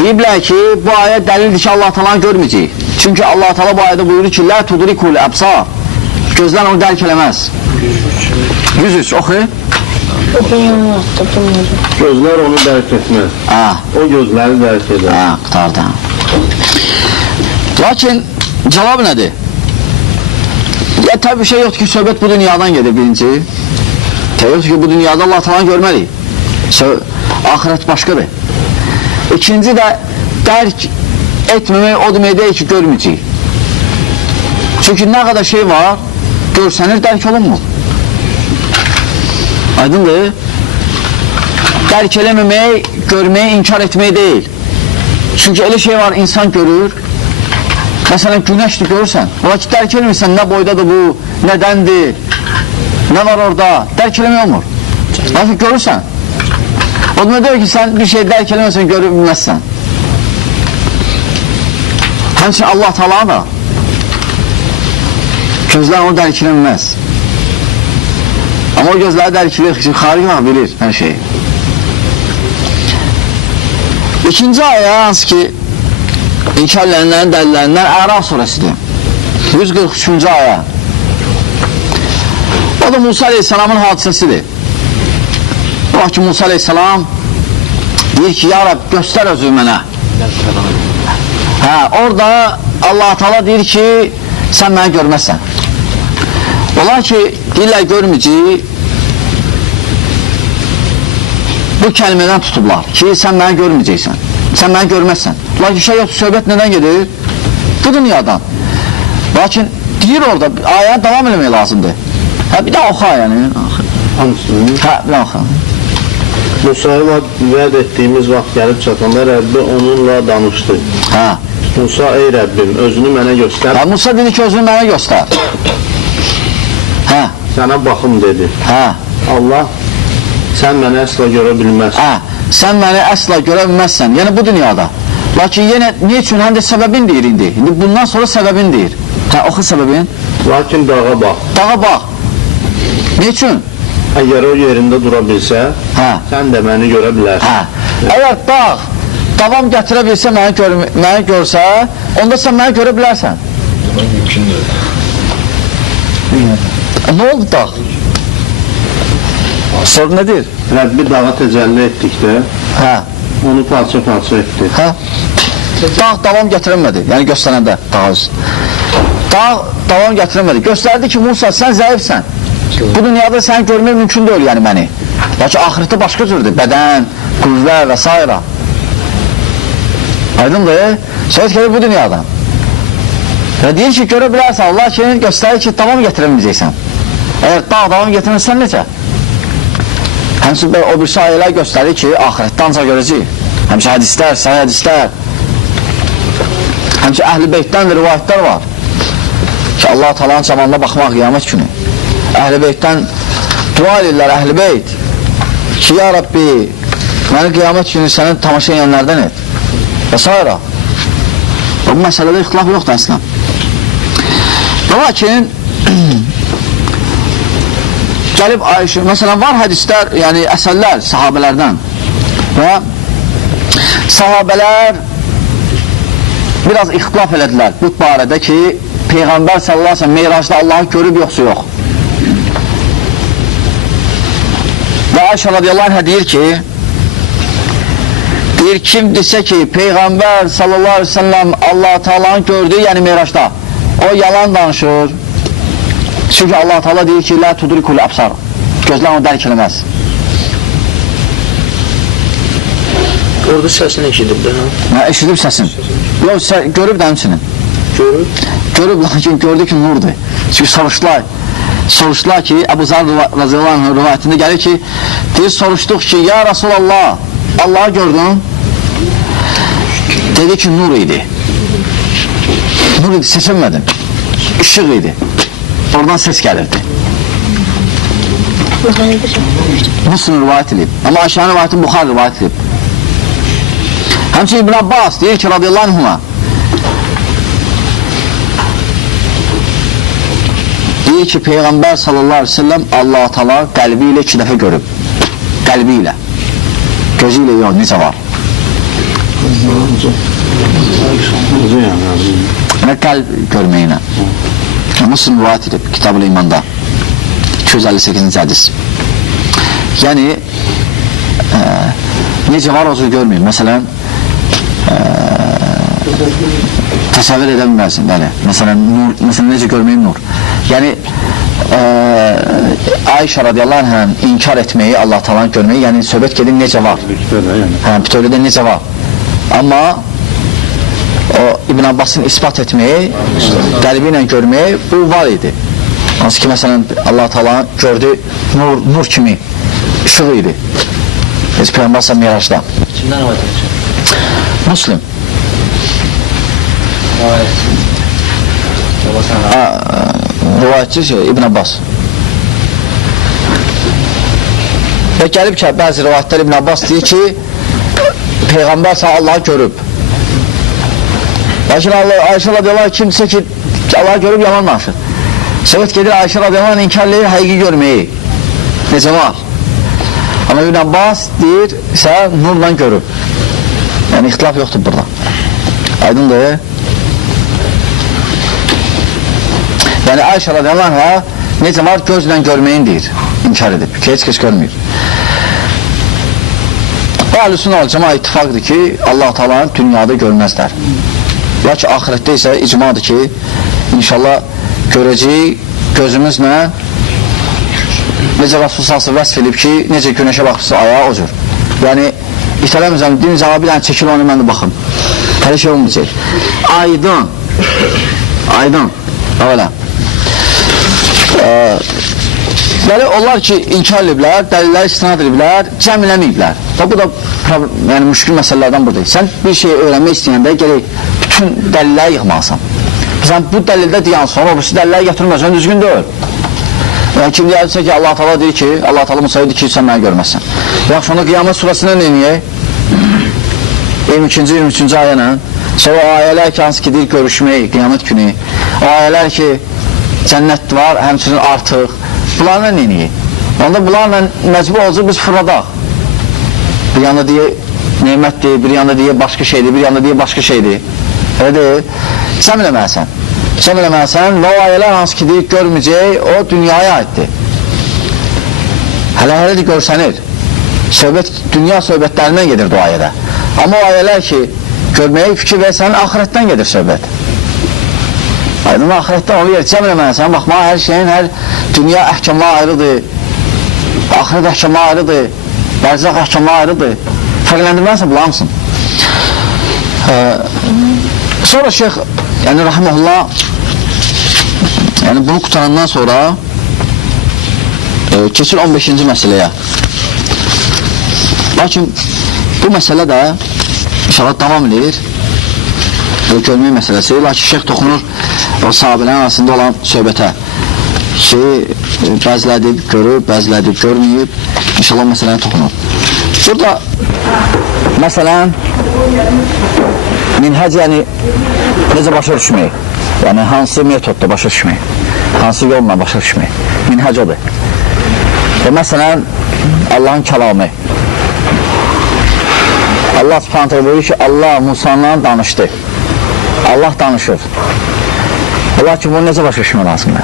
Deyiblər ki, bu ayə dəlildir ki, Allah talanı görməyəcək. Çünki Allah tala bu ayədə buyurur ki, Lə tudrikuhul əbsar, gözlər onu dərk eləməz. 103, oxu. Gözlər onu dərk etməz. O gözləri dərk edər. Qutardı. Lakin cavab nədir? Ya təbii şey yoxdur ki, söhbət bu dünyadan gedir birinci. Təbii yoxdur ki, bu dünyada Allah talanı görməliyik. Ahirət başqadır. İkinci də dərk etməmək o demək deyil ki, görməyəcəyik. Çünki nə qədər şey var, görsənir, dərk olunmur. Aydındır? Dərk eləməmək, görməyi inkar etmək deyil. Çünki elə şey var, insan görür. Məsələn, günəşdir, görürsən. Ola ki, dərk eləmirsən, nə boydadır bu, nədəndir, nə var orada, dərk eləmək olmur. Lakin görürsən. O demək deyir ki, sən bir şey dərk eləmirsən, görə bilməzsən. Həmçin Allah Teala da gözlər onu dərk eləməz. Amma o gözləri dərk eləyir ki, xariq var, bilir hər şeyi. İkinci ayə, hansı ki, inkar edənlərin dəlillərindən Əraf surəsidir. 143-cü ayə. O da Musa Aleyhisselamın hadisəsidir. O ki, Musa Aleyhisselam deyir ki, ya Rəbb, göstər özü mənə. Orada Allah Teala deyir ki, sən mənə görməzsən. Olar ki, deyirlər görməyəcək, bu kəlmədən tutublar ki, sən mənə görməyəcəksən, sən mənə görməzsən. Lakin şey yoxdur, söhbət nədən gedir? Bu dünyadan. Lakin deyir orada, ayəni davam eləmək lazımdır. Bir daha oxu ayəni. Hamısını? Bir daha oxu. Musa'ya vəd etdiyimiz vaxt gəlib çatanda Rəbbi onunla danışdı. Musa, ey Rəbbim, özünü mənə göstər. Musa dedi ki, özünü mənə göstər. Sənə baxım dedi. Allah, sən məni əsla görə bilməzsən. Sən məni əsla görə bilməzsən, yəni bu dünyada. Lakin yenə, niyə üçün? Həm də səbəbin deyir indi. İndi bundan sonra səbəbin deyir. Oxu səbəbin. Lakin dağa bax. Dağa bax. Niyə üçün? Əgər o yerində dura bilsə, sən də məni görə bilərsən. Əgər dağ davam gətirə bilsə, məni görsə, onda sən məni görə bilərsən. Mümkündür. Nə oldu dağ? Sorun nədir? Rəbbi dağa təcəlli etdikdə, onu parça-parça etdi. Dağ davam gətirəmədi, yəni göstərəndə dağ davam gətirəmədi. Göstərdi ki, Musa, sən zəifsən. Bu dünyada səni görmək mümkün deyil, yəni məni. Lakin ahirətdə başqa cürdür, bədən, qüvvə və s. Aydındır, söz gəlir bu dünyadan. Və deyir ki, görə bilərsən, Allah ki, göstərir ki, davam gətirəməyəcəksən. Əgər dağ davam gətirməsən necə? Həmçin o bir ayələr göstərir ki, ahirətdə ancaq görəcək. Həmçin hədislər, səhih hədislər. Həmçin əhl-i beytdən rivayətlər var ki, Allah Taala'nın camalına baxmaq qiyamət günü. Əhl-i beytdən dua edirlər, əhl-i beyt ki, ya Rabbi, məni qiyamət günü sənin tamaşa edənlərdən et və s. Bu məsələdə ixtilaf yoxdur əslən. Lakin gəlib Ayşə, məsələn, var hədislər, yəni əsərlər sahabələrdən və sahabələr biraz ixtilaf elədilər bu barədə ki, Peyğəmbər sallallahu aleyhi ve sellem Meyracda Allahı görüb yoxsa yox. Və Ayşə radiyallahu anh deyir ki, kim desə ki, Peyğəmbər sallallahu aleyhi ve sellem Allah-u Teala'nı gördü, yəni Meyracda, o yalan danışır. Çünki Allah-u Teala deyir ki, Lə tudrikul əbsar, gözlər onu dərk eləməz. Orada səsini eşidib də, Eşidib səsin. Yox, görüb də həmçinin. Görüb, lakin gördü ki, nurdur. Çünki soruşdular ki, Əbu Zər radiyallahu anh rivayətində gəlir ki, deyir, soruşduq ki, ya Rasulallah, Allah'ı gördün? Dedi ki, nur idi. Nur idi, seçilmədin. İşıq idi. Oradan ses gəlirdi. Müslim rivayət edib. Amma Ayşənin rivayətini Buxar rivayət edib. Həmçinin İbn Abbas deyir ki, radiyallahu anhuma, deyir ki, Peyğəmbər sallallahu aleyhi ve sellem Allah-u Teala qəlbi ilə 2 dəfə görüb. Qəlbi ilə. Gözü ilə yox, necə var? Yəni qəlb görməyinə. Müslim rivayət edib Kitab-ül İmanda 258-ci hədis. Yəni necə var o cür görməyim. Məsələn təsəvvür edə bilməzsin, bəli. Məsələn, necə görməyim nur. Yəni, Ayşə radiyallahu anhəm inkar etməyi, Allah talanı görməyi, yəni söhbət gedin necə var. Bütövlüdə necə var. Amma o İbn Abbasın ispat etməyi, qəlbi ilə görməyi, bu var idi. Hansı ki, məsələn, Allah talanı gördü, nur kimi, işıq idi. Biz Peyğəmbər sallallahu Mirajda. Kimdən rivayət edəcək? Müslim. Rivayətçi İbn Abbas. Və gəlib ki, bəzi rivayətlər İbn Abbas deyir ki, Peyğəmbər Allah'ı görüb. Lakin Ayşə radiyallahu kimsə ki, Allah'ı görüb yalan danışır. Söhbət gedir Ayşə radiyallahu inkarlayır həqiqi görməyi. Necə var? Amma İbn Abbas deyir, sən nurla görüb. Yəni, ixtilaf yoxdur burada. Aydındır. Yəni, Ayşə radiyallahu anhə necə var, gözlə görməyin deyir, inkar edib, ki, heç görməyir. Əhl-i-Sünnə vəl-Cəmaə ittifaqdır ki, Allah-u Teala'nı dünyada görməzlər. Lakin ahirətdə isə icmadır ki, inşallah görəcəyik gözümüzlə, necə Rasul salsı vəsf edib ki, necə günəşə baxırsa ayağa o cür. Yəni, itələmizəm, deyim cavabı bir dənə çəkil onu mən də baxın. Hələ şey olmayacaq. Aydın, öyle. Yəni, onlar ki, inkar ediblər, dəlillər istinad ediblər, cəm eləməyiblər. Bu da yəni, müşkül məsələlərdən budur. Sən bir şey öyrənmək istəyəndə gerək bütün dəlilləri yığmalısan. Sən bu dəlildə deyən sonra bu dəlilləri gətirməsən düzgün deyil. Yəni, kim deyərsə ki, Allah Teala deyir ki, Allah Teala Musa'ya deyir ki, sən məni görməzsən. Yaxşı, onu Qiyamət surəsində neyiniyək? 22-ci, 23-cü ayələ. Sonra o ayələr ki, hansı ki, deyir görüşmək, qiyamət günü. O ayələr ki, cənnət var, həmçinin artıq. Bunlarla neyiniyik? Onda bunlarla məcbur olacaq biz fırladaq. Bir yanda deyir, neymətdir, bir yanda deyir, başqa şeydir, bir yanda deyir, başqa şeydir. Öyle deyil. Cəm eləməlisən. Cəm eləməlisən və o ayələr hansı ki, deyir, görməyəcək, o dünyaya aiddir. Hələ də görsənir. Dünya söhbətlərindən gedir o ayədə. Amma o ayələr ki, görməyə fikir versən, axirətdən gedir söhbət. Aydın axirətdən onu yer cəm eləməlisən, baxma, hər şeyin, hər dünya əhkamlar ayrıdır, axirət əhkamlar ayrıdır, bərzaq əhkamlar ayrıdır. Fərqləndirməlisən, bunlar mısın? Sonra şeyx, yəni rahiməhullah, yəni bunu qutarandan sonra keçir 15-ci məsələyə. Lakin bu məsələ də inşallah davam edir, görmək məsələsi, lakin şeyx toxunur o sahabələrin arasında olan söhbətə ki, bəzilədir görür, bəzilədir görməyib, inşallah məsələni toxunur. Burada məsələn minhəc, yəni necə başa düşmək, yəni hansı metodda başa düşmək, hansı yolla başa düşmək, minhəc odur. Və məsələn Allahın kəlamı, Allah subhanətə buyurur ki, Allah Musanla danışdı, Allah danışır. Lakin bunu necə başa düşmək lazımdır?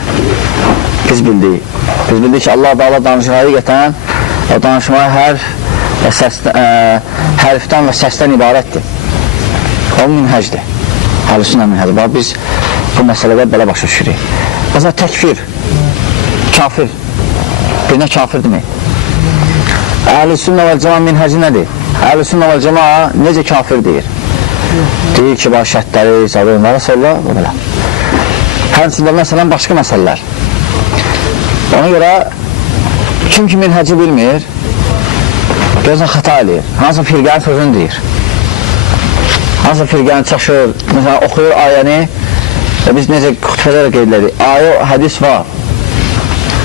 Biz bildik ki, Allah da Allah danışır, həqiqətən o danışma hərfdən və səsdən ibarətdir. O minhəcdir, Əhl-i-Sünnə minhəcdir. Biz bu məsələdə belə başa düşürük. Məsələn, təkfir, kafir, birinə kafir demək. Əhl-i-Sünnə vəl-Cəmaə minhəci nədir? Əhl-i-Sünnə vəl-Cəmaə necə kafir deyir? Deyir ki, şəhətləri, zadırları, sonra bu belə. Həmçində məsələn başqa məsələlər. Ona görə kim ki minhəci bilmir, gözlə xəta edir. Hansı firqənin sözünü deyir. Hansı firqəni çaşır, məsələn oxuyur ayəni, Biz necə xütbələr qeydlədik, ayə, hədis var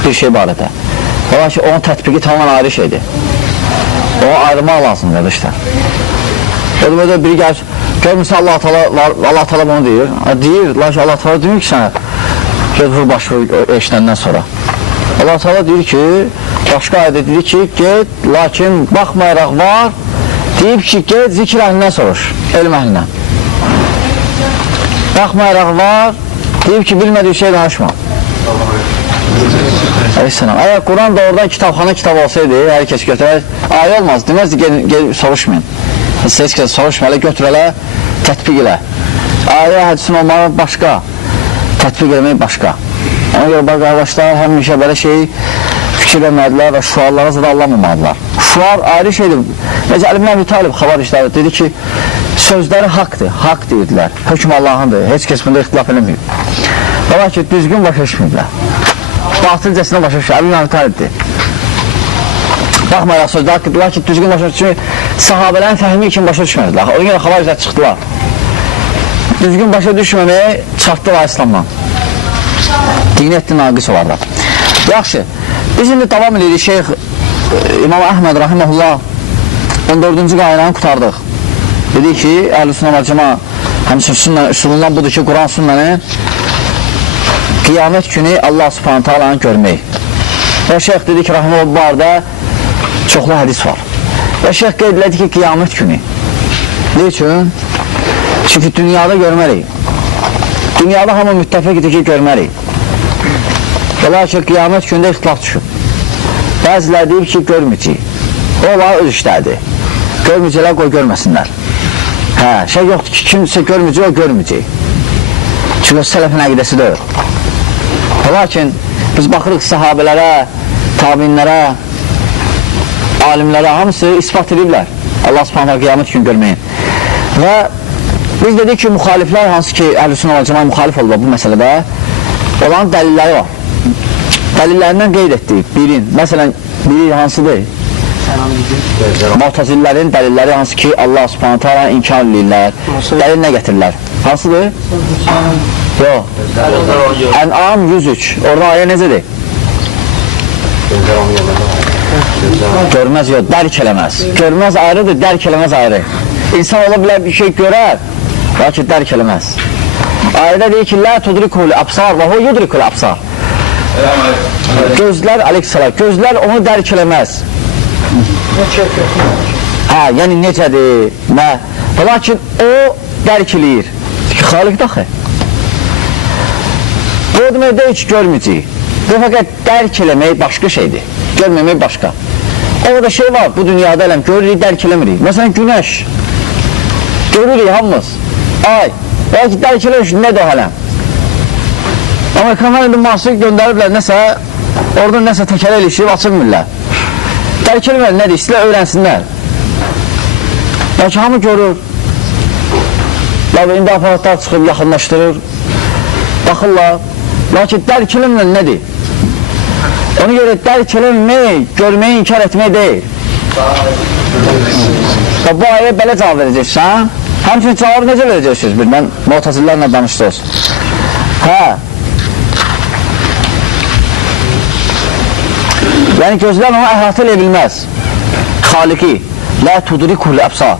bir şey barədə. Ola ki, onun tətbiqi tamamen ayrı şeydir. Onu ayrımaq lazımdır, qardaşlar. O da biri gəlir, görmürsə Allah Teala bunu deyir. Deyir, lakin Allah Teala deyir ki, sənə göz vur başı eşidəndən sonra. Allah Teala deyir ki, başqa ayədə deyir ki, get, lakin baxmayaraq var, deyib ki, get, zikr əhlindən soruş, elm əhlindən. Baxmayaraq var, deyib ki, bilmədiyi şey danışma. Əleyhisselam. Əgər Quran da oradan kitabxana kitab olsaydı, hər kəs götürər, ayə olmaz, deməzdi, gel soruşmayın. Heç kəs soruşma, elə götür, elə tətbiq elə. Ayə hədisin olmağı başqa, tətbiq eləmək başqa. Ona görə, qardaşlar, həmişə belə şey fikirləmədilər və şuarlara zədə anlamamadılar. Şuar ayrı şeydir. Necə Əli ibn Əbi Talib xabar işləri dedi ki, sözləri haqdır, haqq deyirdilər, hökm Allahındır, heç kəs bunda ixtilaf eləməyib. Ola ki, düzgün başa düşməyiblər. Batılcasına başa düşməyib, Əli ibn Əbi Talibdir. Baxmayaq sözdə haqqdırlar ki, düzgün başa düşməyib, sahabələrin fəhmi kimi başa düşmədilər. Ona görə xabar işlər çıxdılar. Düzgün başa düşməməyə çatdılar İslamdan. Diniyətli naqis olarlar. Yaxşı, biz indi davam edirik Şeyx İmam Əhməd Rahiməhullah 14-cü qaylanı qutardıq. Dedi ki, Əhl-i Sünnə və Cəma həmçinin üsulundan budur ki, Quran sünnəni qiyamət günü Allah Subhanahu Taala'nı görmək. Və Şeyx dedi ki, Rahiməhullah bu arada çoxlu hədis var. Və Şeyx qeyd elədi ki, qiyamət günü. Ne üçün? Çünki dünyada görməliyik. Dünyada hamı müttəfiqdir ki, görməliyik. Və lakin qiyamət gündə ixtilaf düşüb. Bəzilər deyib ki, görməyəcək. O var öz işlədir. Görməyəcəklər, qoy görməsinlər. Şey yoxdur ki, kimsə görməyəcək, o görməyəcək. Çünki o sələfin əqidəsi deyil. Və lakin biz baxırıq sahabələrə, tabinlərə, alimlərə, hamısı ispat ediblər. Allah subhanətə qiyamət gün görməyin. Və biz dedik ki, müxaliflər, hansı ki, Əhl-i Sünnə və Cəma müxalif oldular bu məsələdə, olan dəlilləri var. Dəlillərindən qeyd etdik, birin. Məsələn, biri hansıdır? Mu'təzililərin dəlilləri hansı ki, Allah subhanətə alə inkar edirlər. Dəlil nə gətirirlər? Hansıdır? Yox. Ən'am 103. Orada ayə necədir? Görməz yox, dərk eləməz. Görməz ayrıdır, dərk eləməz ayrı. İnsan ola bilər bir şey görər, lakin dərk eləməz. Ayədə deyir ki, lə tudrikul absar və hu yudrikul absar. Gözlər, aleyhissalam, gözlər onu dərk eləməz. Yəni necədir, nə? Lakin o dərk eləyir. Xaliq daxı. Bu demək deyil ki, görməyəcək. Bu fəqət dərk eləmək başqa şeydir. Görməmək başqa. Orada şey var, bu dünyada eləm, görürük, dərk eləmirik. Məsələn, günəş. Görürük hamımız. Ay, belki dərk eləmiş, nədir o hələm? Amerikanlar indi mahsul göndəriblər nəsə, oradan nəsə təkərə ilişib, açılmırlar. Dərk eləmir, nədir? İstilər öyrənsinlər. Belki hamı görür. İndi aparatlar çıxıb, yaxınlaşdırır. Baxırlar. Lakin dərk eləmir, nədir? Ona görə dərk eləmək, görməyi inkar etmək deyil. Bu ayə belə cavab verəcəksən. Həmçinin cavabı necə verəcəksiniz? Mən mu'təzililərlə danışdınız. Yəni gözlər onu əhatə elə bilməz. Xaliqi, lə tudrikul əbsar.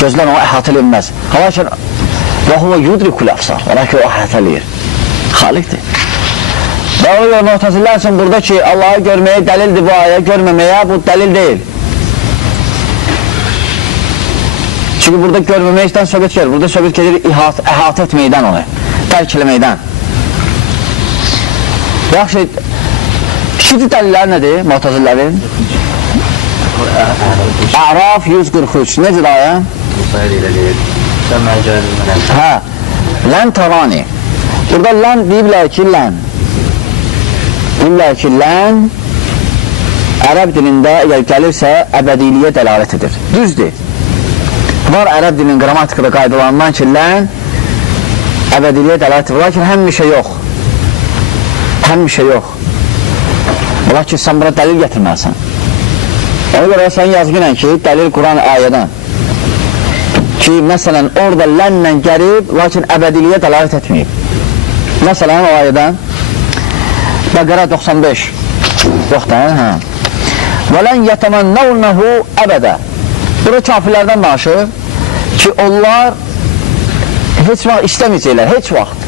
Gözlər onu əhatə elə bilməz. Lakin, və huvə yudrikul əbsar. Lakin o əhatə eləyir. Xaliqdir. Və o görə mu'təzillər üçün burada ki, Allahı görməyə dəlildir bu ayə, görməməyə bu dəlil deyil. Çünki burada görməməkdən söhbət gedir. Burada söhbət gedir əhatə etməkdən onu, dərk eləməkdən. Yaxşı, ikinci dəlillər nədir mu'təzillərin? A'raf 143. Necədir ayə? Lən tarani. Burada lən deyiblər ki, lən. Deyiblər ki, lən ərəb dilində əgər gəlirsə əbədiliyə dəlalət edir. Düzdür. Var ərəb dilinin qrammatikada qaydalarından ki, lən əbədiliyə dəlalət edir. Lakin həmişə yox. Həmişə yox. Lakin sən buna dəlil gətirməlisən. Ona görə sən yazgınən ki, dəlil Quran ayədən ki, məsələn, orada lənlə gəlib, lakin əbədiliyə dəlalət etməyib. Məsələn, o ayədən Bəqərə 95 yox da, hə. وَلَنْ يَتَمَنَّوْنَهُ əbədə. Burada kafirlərdən danışır ki, onlar heç vaxt istəməyəcəklər, heç vaxt.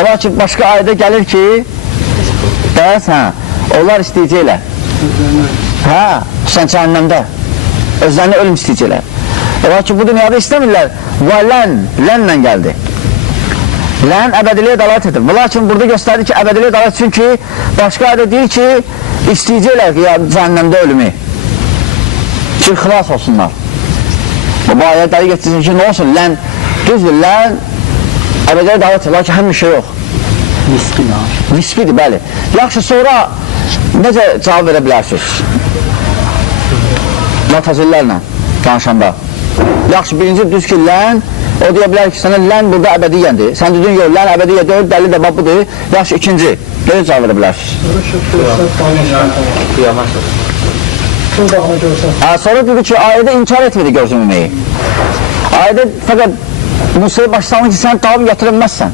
Lakin başqa ayədə gəlir ki, dərs, hə, onlar istəyəcəklər. Hə, sən cəhənnəmdə özlərini ölüm istəyəcəklər. Lakin bu dünyada istəmirlər. Və lənlə gəldi. Lən əbədiliyə dalat edir. Lakin burada göstərdi ki, əbədiliyə dalat, çünki başqa ayədə deyir ki, istəyəcəklər ki, cəhənnəmdə ölümü. Çünki xilas olsunlar. Bu ayədə dəli getirsin ki, nə olsun? Lən, düzdür, lən əbədiliyə dalat edir, lakin həmin şey yox. Nisbidir, bəli. Yaxşı, sonra necə cavab verə bilərsiniz? Latazillərlə danışanda. Yaxşı, birinci düz ki, lən, o deyə bilər ki, sənə lən burada əbədiyyəndir. Sən dedin, yox, lən əbədiyyə deyil, dəli də budur. Yaxşı, ikinci, necə cavab verə bilərsiniz? Sonra dedi ki, ayədə inkar etmedi gözləməyi. Ayədə fəqət Musa'ya başlamaq ki, sən davam gətirənməzsən.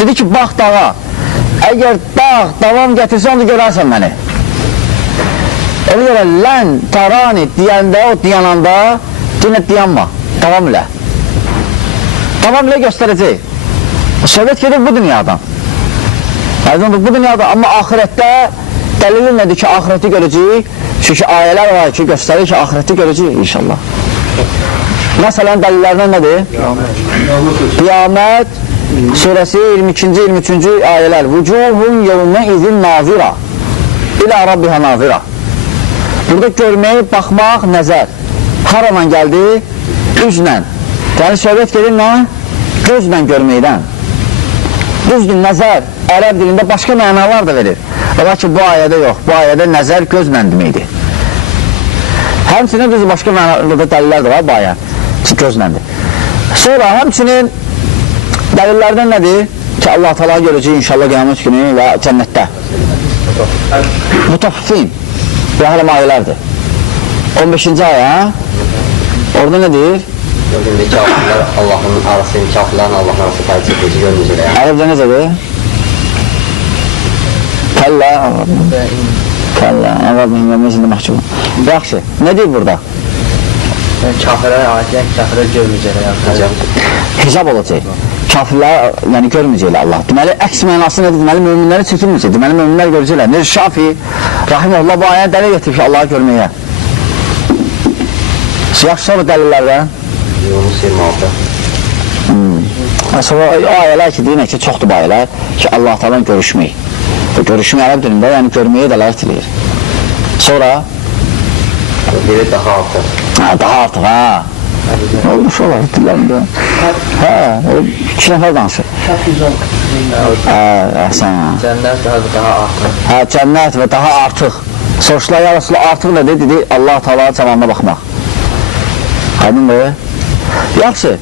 Dedi ki, bax dağa, əgər dağ davam gətirsə, onu görərsən məni. Ona görə lən, tarani deyəndə, o deyananda, yenə deyanma, davam ilə. Davam ilə göstərəcək. Söhbət gedir bu dünyadan. Bu dünyadan, amma ahirətdə dəlilin nədir ki, ahirəti görəcəyik? Çünki ayələr var ki, göstərir ki, ahirəti görəcəyik inşallah. Məsələn, dəlillərdən nədir? Qiyamət surəsi 22-ci, 23-cü ayələr. Vücuhun yevmə izin nazira ilə Rabbihə nazira. Burada görmək, baxmaq, nəzər. Hər aman gəldi, üzlə. Yəni, söhbət gedir nə? Gözlə görməkdən. Düzdür, nəzər, ərəb dilində başqa mənalar da verir. Lakin bu ayədə yox, bu ayədə nəzər gözlə deməkdir. Həmçinin düzdür, başqa mənalarda dəlillər də var bu ayə, ki, gözləndir. Sonra, həmçinin dəlillərdən nədir? Ki, Allah-u Teala görəcək inşallah qiyamət günü və cənnətdə. Mutaffifin, bu hələm ayələrdir. 15-ci ayə, orada nədir? Gördüğünde kafirler Allah'ın arasını, kafirlerin Allah'ın arası tercih edici görmeyecekler. Arabca necədir? Kəlla, Arabın məməsində məhcubun. Yaxşı, nə deyir burada? Kafirler ayetler, kafirler görmeyecekler. Hicab olacaq. Kafirlər, yəni görməyəcəklər Allah. Deməli, əks mənası nədir? Deməli, möminləri çəkilməyəcək. Deməli, möminlər görəcəklər. Necə Şafi, Rahimullah bu ayəni dələ getirib ki, Allahı görməyə. Yaxşı, sonra dəlillərdən? Yunus 26. Sonra ayələr ki, deyinək ki, çoxdur bu ayələr ki, Allah-Ta'dan görüşmək. Görüşmək ərəb dilində, yəni görməyə dəlalət edir. Sonra? Biri daha artıq. Daha artıq, hə. Olmuş olar, dillərində. Hə, 2 nəfər danışır. Əhsən. Cənnət daha artıq. Hə, cənnət və daha artıq. Soruşlar, ya Rasulullah, artıq nədir? Dedi, Allah-Ta'ala cəmanına baxmaq. Aydındır? Yaxşı,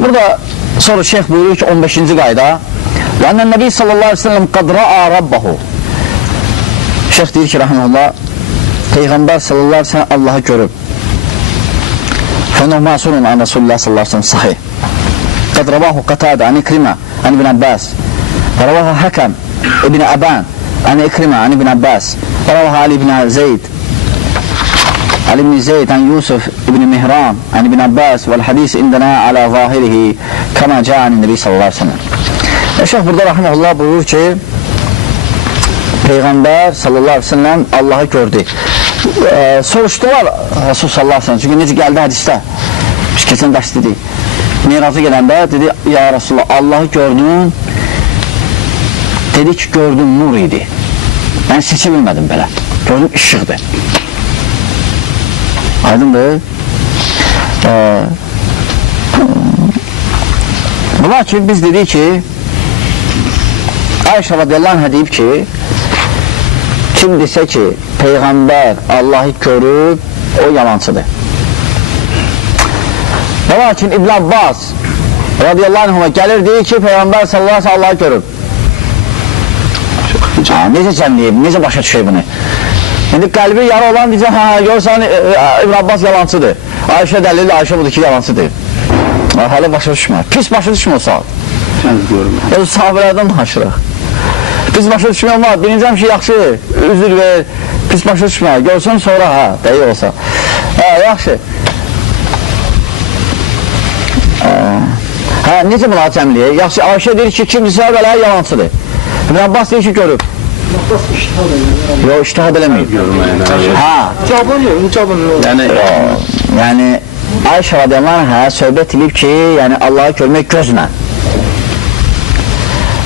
burada sonra şeyh buyuruyor ki 15-ci qayda və ənnən Nəbi sallallahu aleyhi ve sellem qad ra'a rabbahu. Şeyh deyir ki, rahimullah, Peyğəmbər sallallahu aleyhi ve sellem Allahı görüb. Fənnəhu məsulun an Rasulullah sallallahu aleyhi ve sellem sahih. Qad ravahu Qatadə an İkrimə an İbn Abbas. Ravahu Həkəm İbn Əban an İkrimə an İbn Abbas. Ravahu Ali İbn Zeyd Ali ibn Zeyd an Yusuf ibn Mihran an İbn Abbas vel hadis indana ala zahirihi kama ca'an Nebi sallallahu aleyhi ve sellem. Şeyh burada rahimehullah buyurur ki Peyğəmbər sallallahu aleyhi ve sellem Allahı gördü. Soruşdular Resul sallallahu aleyhi ve sellem, çünki necə gəldi hədisdə, biz keçən dərs dedik, Miraca gələndə dedi, ya Resulullah Allahı gördün, dedi ki gördüm nur idi, mən seçə bilmədim belə, gördüm işıqdır. Aydındır. Buna ki biz dedik ki Ayşə radiyallahu anh deyib ki kim desə ki Peyğəmbər Allahı görüb o yalancıdır. Lakin İbn Abbas radiyallahu anh gəlir deyir ki Peyğəmbər sallallahu aleyhi ve sellem Allahı görüb. Necə cəmləyib, necə başa düşək bunu? İndi qəlbi yara olan deyəcək, hə, görsən İbn Abbas yalancıdır. Ayşə dəlildir, Ayşə budur ki, yalancıdır. Hələ başa düşmür. Pis başa düşmür o saat. O sahabələrdən danışırıq. Pis başa düşmək olmaz. Birinci ki, yaxşı, üzr ver, pis başa düşmək. Görsün sonra, hə, deyil olsa. Hə, yaxşı. Hə, necə bunları cəmliyək? Yaxşı, Ayşə deyir ki, kimdirsə belə yalancıdır. İbn Abbas deyir ki, görüb. Yox, iştihad eləməyib. Yəni, Ayşə radiyallahu anhə söhbət edib ki, yəni Allahı görmək gözlə.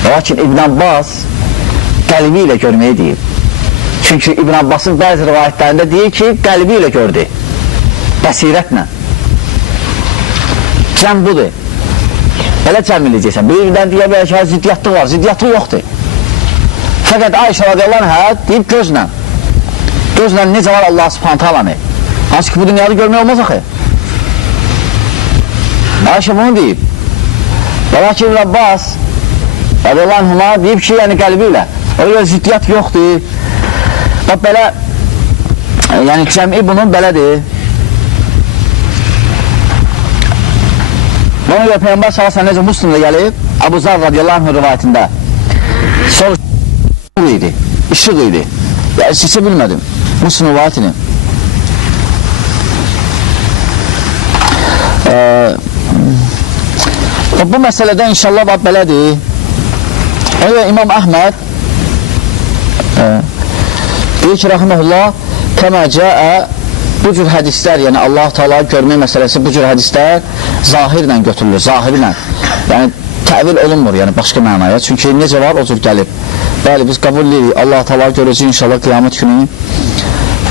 Lakin İbn Abbas qəlbi ilə görməyi deyib. Çünki İbn Abbasın bəzi rivayətlərində deyir ki, qəlbi ilə gördü. Bəsirətlə. Cəm budur. Elə cəm eləyəcəksən. Birindən deyə belə ki, ziddiyyatlı var. Ziddiyyatlı yoxdur. Fəqət Ayşə radiyallahu anhə deyib gözlə. Gözlə necə var Allah subhanət alanı. Hansı ki, bu dünyada görmək olmaz axı. Ayşə bunu deyib. Lakin İbn Abbas radiyallahu anhuma deyib ki, yəni qəlbi ilə. O görə ziddiyyat yoxdur. Bax belə, yəni cəmi bunun belədir. Ona görə Peyyambar sallallahu necə Müslimdə gəlib, Abu Zar radiyallahu anh rivayətində soru idi, işıq idi. Yəni, seçə bilmədim. Müslim rivayətini. Bu məsələdə inşallah bax belədir. Ona görə İmam Əhməd deyir ki, rəhməhullah, kəmə cəə bu cür hədislər, yəni Allah Teala'yı görmək məsələsi, bu cür hədislər zahirlə götürülür, zahirlə. Yəni, təvil olunmur, yəni başqa mənaya. Çünki necə var, o cür gəlib. Bəli, biz qəbul edirik, Allah Teala'yı görəcək inşallah qiyamət günü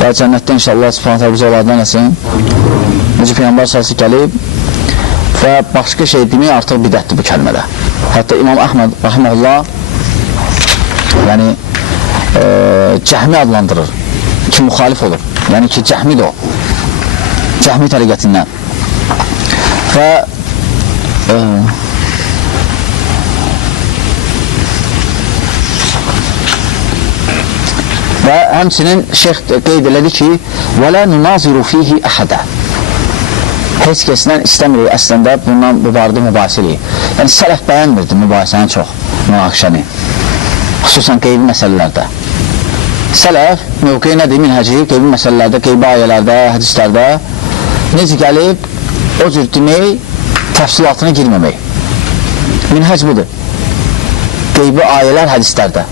və cənnətdə inşallah subhanətə bizi onlardan nəsin. Necə Peyyambar sası gəlib və başqa şey demək artıq bidətdir bu kəlmədə. Hətta İmam Əhməd, rəhməhullah, yəni, cəhmi adlandırır ki, müxalif olur. Yəni ki, cəhmidir o. Cəhmi təriqətindən. Və həmçinin şeyx qeyd elədi ki, وَلَا نُنَازِرُ فِيهِ أَحَدَ Heç kəsindən istəmirik əslində bundan mübarədə mübahisə eləyir. Yəni, sələf bəyənmirdi mübahisəni çox, münaqişəni. Xüsusən qeybi məsələlərdə. Sələf, mövqeyi nədir, minhəci, qeybi məsələlərdə, qeybi ayələrdə, hədislərdə necə gəlib, o cür demək, təfsilatına girməmək. Minhəc budur. Qeybi ayələr hədislərdə.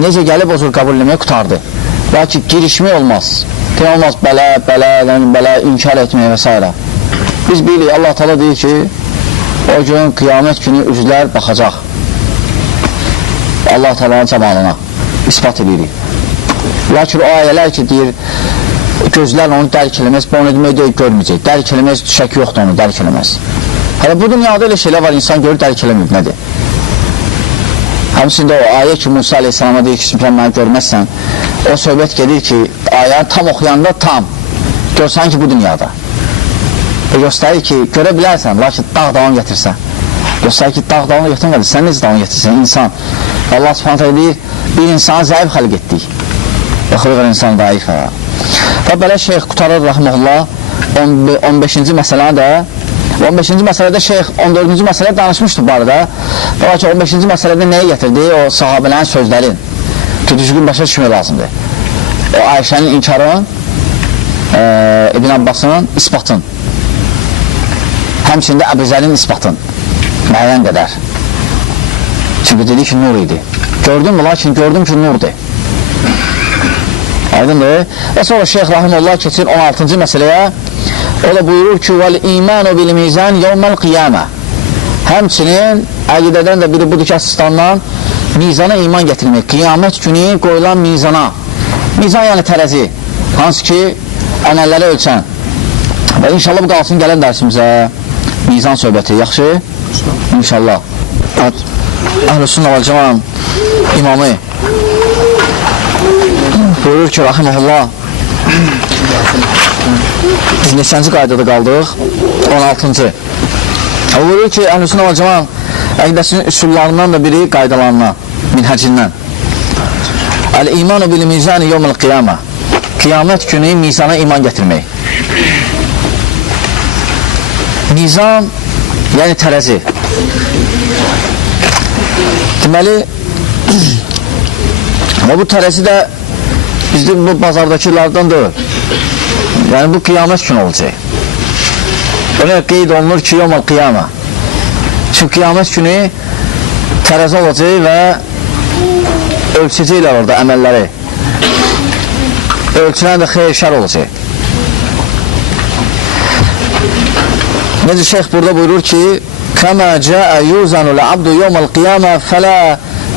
Necə gəlib, o cür qəbul eləmək qutardı. Lakin girişmək olmaz. Deyən olmaz, bələ, inkar etmək və s. Biz bilirik, Allah Teala deyir ki, o gün qiyamət günü üzvlər baxacaq. Allah Teala'nın cəmalına ispat edirik. Lakin o ayələr ki, deyir, gözlərlə onu dərk eləməz, bu onu demək deyil, görməyəcək. Dərk eləməz, şək yoxdur onu, dərk eləməz. Hələ bu dünyada elə şeylər var, insan görür, dərk eləməyib, nədir? Həmçində o ayə ki, Musa aleyhissalama deyir ki, sən məni görməzsən, o söhbət gedir ki, ayəni tam oxuyanda tam, görsən ki, bu dünyada. Göstərir ki, görə bilərsən, lakin dağ davam getirsən. Göstərir ki, dağ davam getirmədir, sən necə davam getirsən, insan. Allah subhanətə deyir, bir insanı zəif xəlq etdik. Və xırqır insan daif. Və belə şeyx qutarır, rəhməlullah, 15-ci məsələni də, 15-ci məsələdə şeyx 14-cü məsələdə danışmışdır bu arada. Və ki, 15-ci məsələdə nəyi gətirdi? O sahabələrin sözlərin ki, düzgün başa düşmək lazımdır. O Ayşənin inkarın, İbn Abbasın isbatın, həmçində Əbuzərin isbatın, müəyyən qədər. Çünki dedi ki, nur idi. Gördüm mü? Lakin gördüm ki, nurdur. Aydındır. Və sonra şeyx rahimullah keçir 16-cı məsələyə. O da buyurur ki, vəl-imanu bil-mizan yevməl qiyamə. Həmçinin əqidədən də biri budur ki, əsaslandan mizana iman gətirmək. Qiyamət günü qoyulan mizana. Mizan yəni tərəzi. Hansı ki, əməlləri ölçən. Və inşallah bu qalsın gələn dərsimizə. Mizan söhbəti. Yaxşı? İnşallah. Əhl-i-Sünnə vəl-Cəman imamı buyurur ki, rahiməhullah, biz neçənci qaydada qaldıq? 16-cı. O buyurur ki, Əhl-i-Sünnə vəl-Cəman əqidəsinin üsullarından da biri qaydalarından, minhəcindən. Əl-imanu bil-mizani yevməl qiyamə. Qiyamət günü mizana iman gətirmək. Mizan, yəni tərəzi. Deməli, bu tərəzi də bizim bu bazardakilərdən deyil. Yəni, bu qiyamət günü olacaq. Öyle qeyd olunur ki, yomul qiyamə. Çünki qiyamət günü tərəzi olacaq və ölçəcəklər orada əməlləri. Ölçülən də xeyir-şər olacaq. Necə şeyx burada buyurur ki, Kəmə cəə yuzanul abdu yomul qiyamə fələ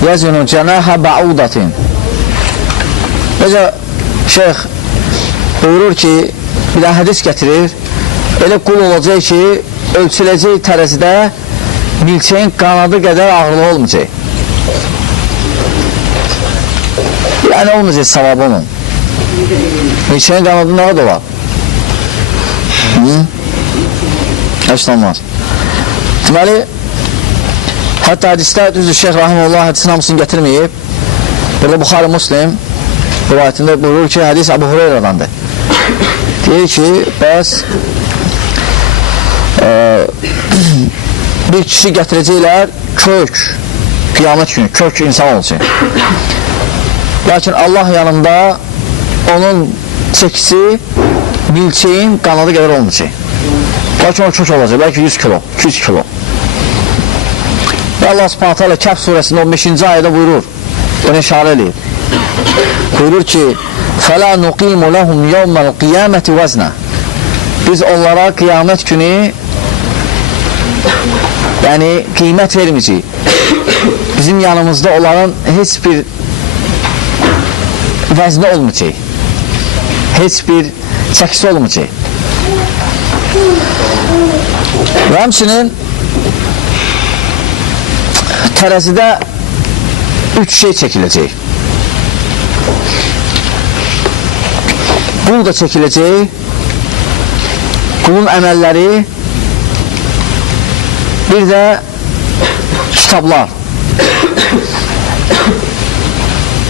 yəzinu cənəhə bəudatin. Necə şeyx buyurur ki, bir də hədis gətirir, elə qul olacaq ki, ölçüləcək tərəzidə milçəyin qanadı qədər ağırlı olmayacaq. Yəni olmayacaq savabı onun. Milçəyin qanadı nə qədər olar? Heç olmaz. Deməli, hətta hədisdə düzdür, Şeyx Rahimullah hədisin hamısını gətirməyib. Burada Buxari Muslim rivayətində buyurur ki, hədis Əbu Hüreyrədandır. Deyir ki, bəs bir kişi gətirəcəklər kök, qiyamət günü, kök insan olacaq. Lakin Allah yanında onun çəkisi milçəyin qanadı qədər olmayacaq. Lakin o kök olacaq, bəlkə 100 kilo, 200 kilo. Və Allah Subhanahu Teala Kəhf surəsində 15-ci ayədə buyurur, bunu işarə edir. Buyurur ki, فَلَا نُقِيمُ لَهُمْ يَوْمَ الْقِيَامَةِ وَزْنَ. Biz onlara qiyamət günü yəni qiymət verməyəcək. Bizim yanımızda onların heç bir vəzni olmayacaq. Heç bir çəkisi olmayacaq. Və həmçinin tərəzidə 3 şey çəkiləcək. Qul da çəkiləcək, qulun əməlləri, bir də kitablar.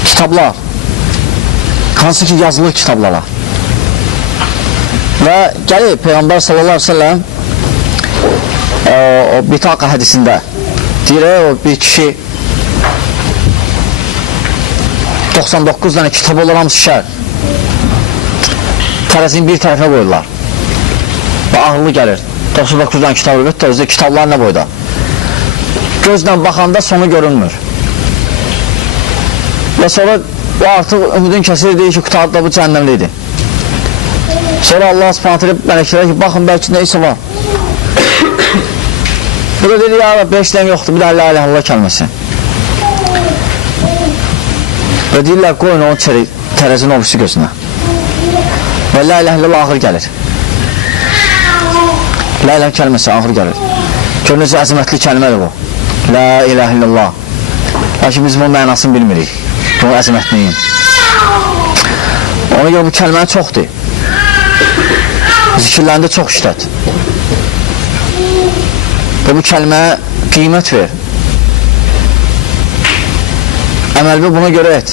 Kitablar. Hansı ki yazılı kitablara. Və gəlib Peyğəmbər sallallahu aleyhi ve sellem o bitaqa hədisində deyir, o bir kişi 99 dənə kitab olur, hamısı şər. Tərəzinin bir tərəfə qoyurlar və ağırlı gəlir. 99 dənə kitab olur, özdə kitablar nə boyda? Gözlə baxanda sonu görünmür. Və sonra o artıq ümidin kəsir, deyir ki, qutarda bu cəhənnəmlidir. Sonra Allah subhanətlə mələklərə ki, baxın, bəlkə nə isə var. Bu da dedi, ya Rabbi, işləm yoxdur, bir də la ilahe illallah kəlməsi. Və deyirlər, qoyun onun tərəzinin obüsü gözünə. Və la ilahe illallah ağır gəlir. La ilahe kəlməsi ağır gəlir. Gör necə əzəmətli kəlmədir bu. La ilahe illallah. Lakin biz bunun mənasını bilmirik. Bunun əzəmətliyin. Ona görə bu kəlməni çoxdur. Zikirlərində çox işlət. Və bu kəlməyə qiymət ver. Əməlbi buna görə et.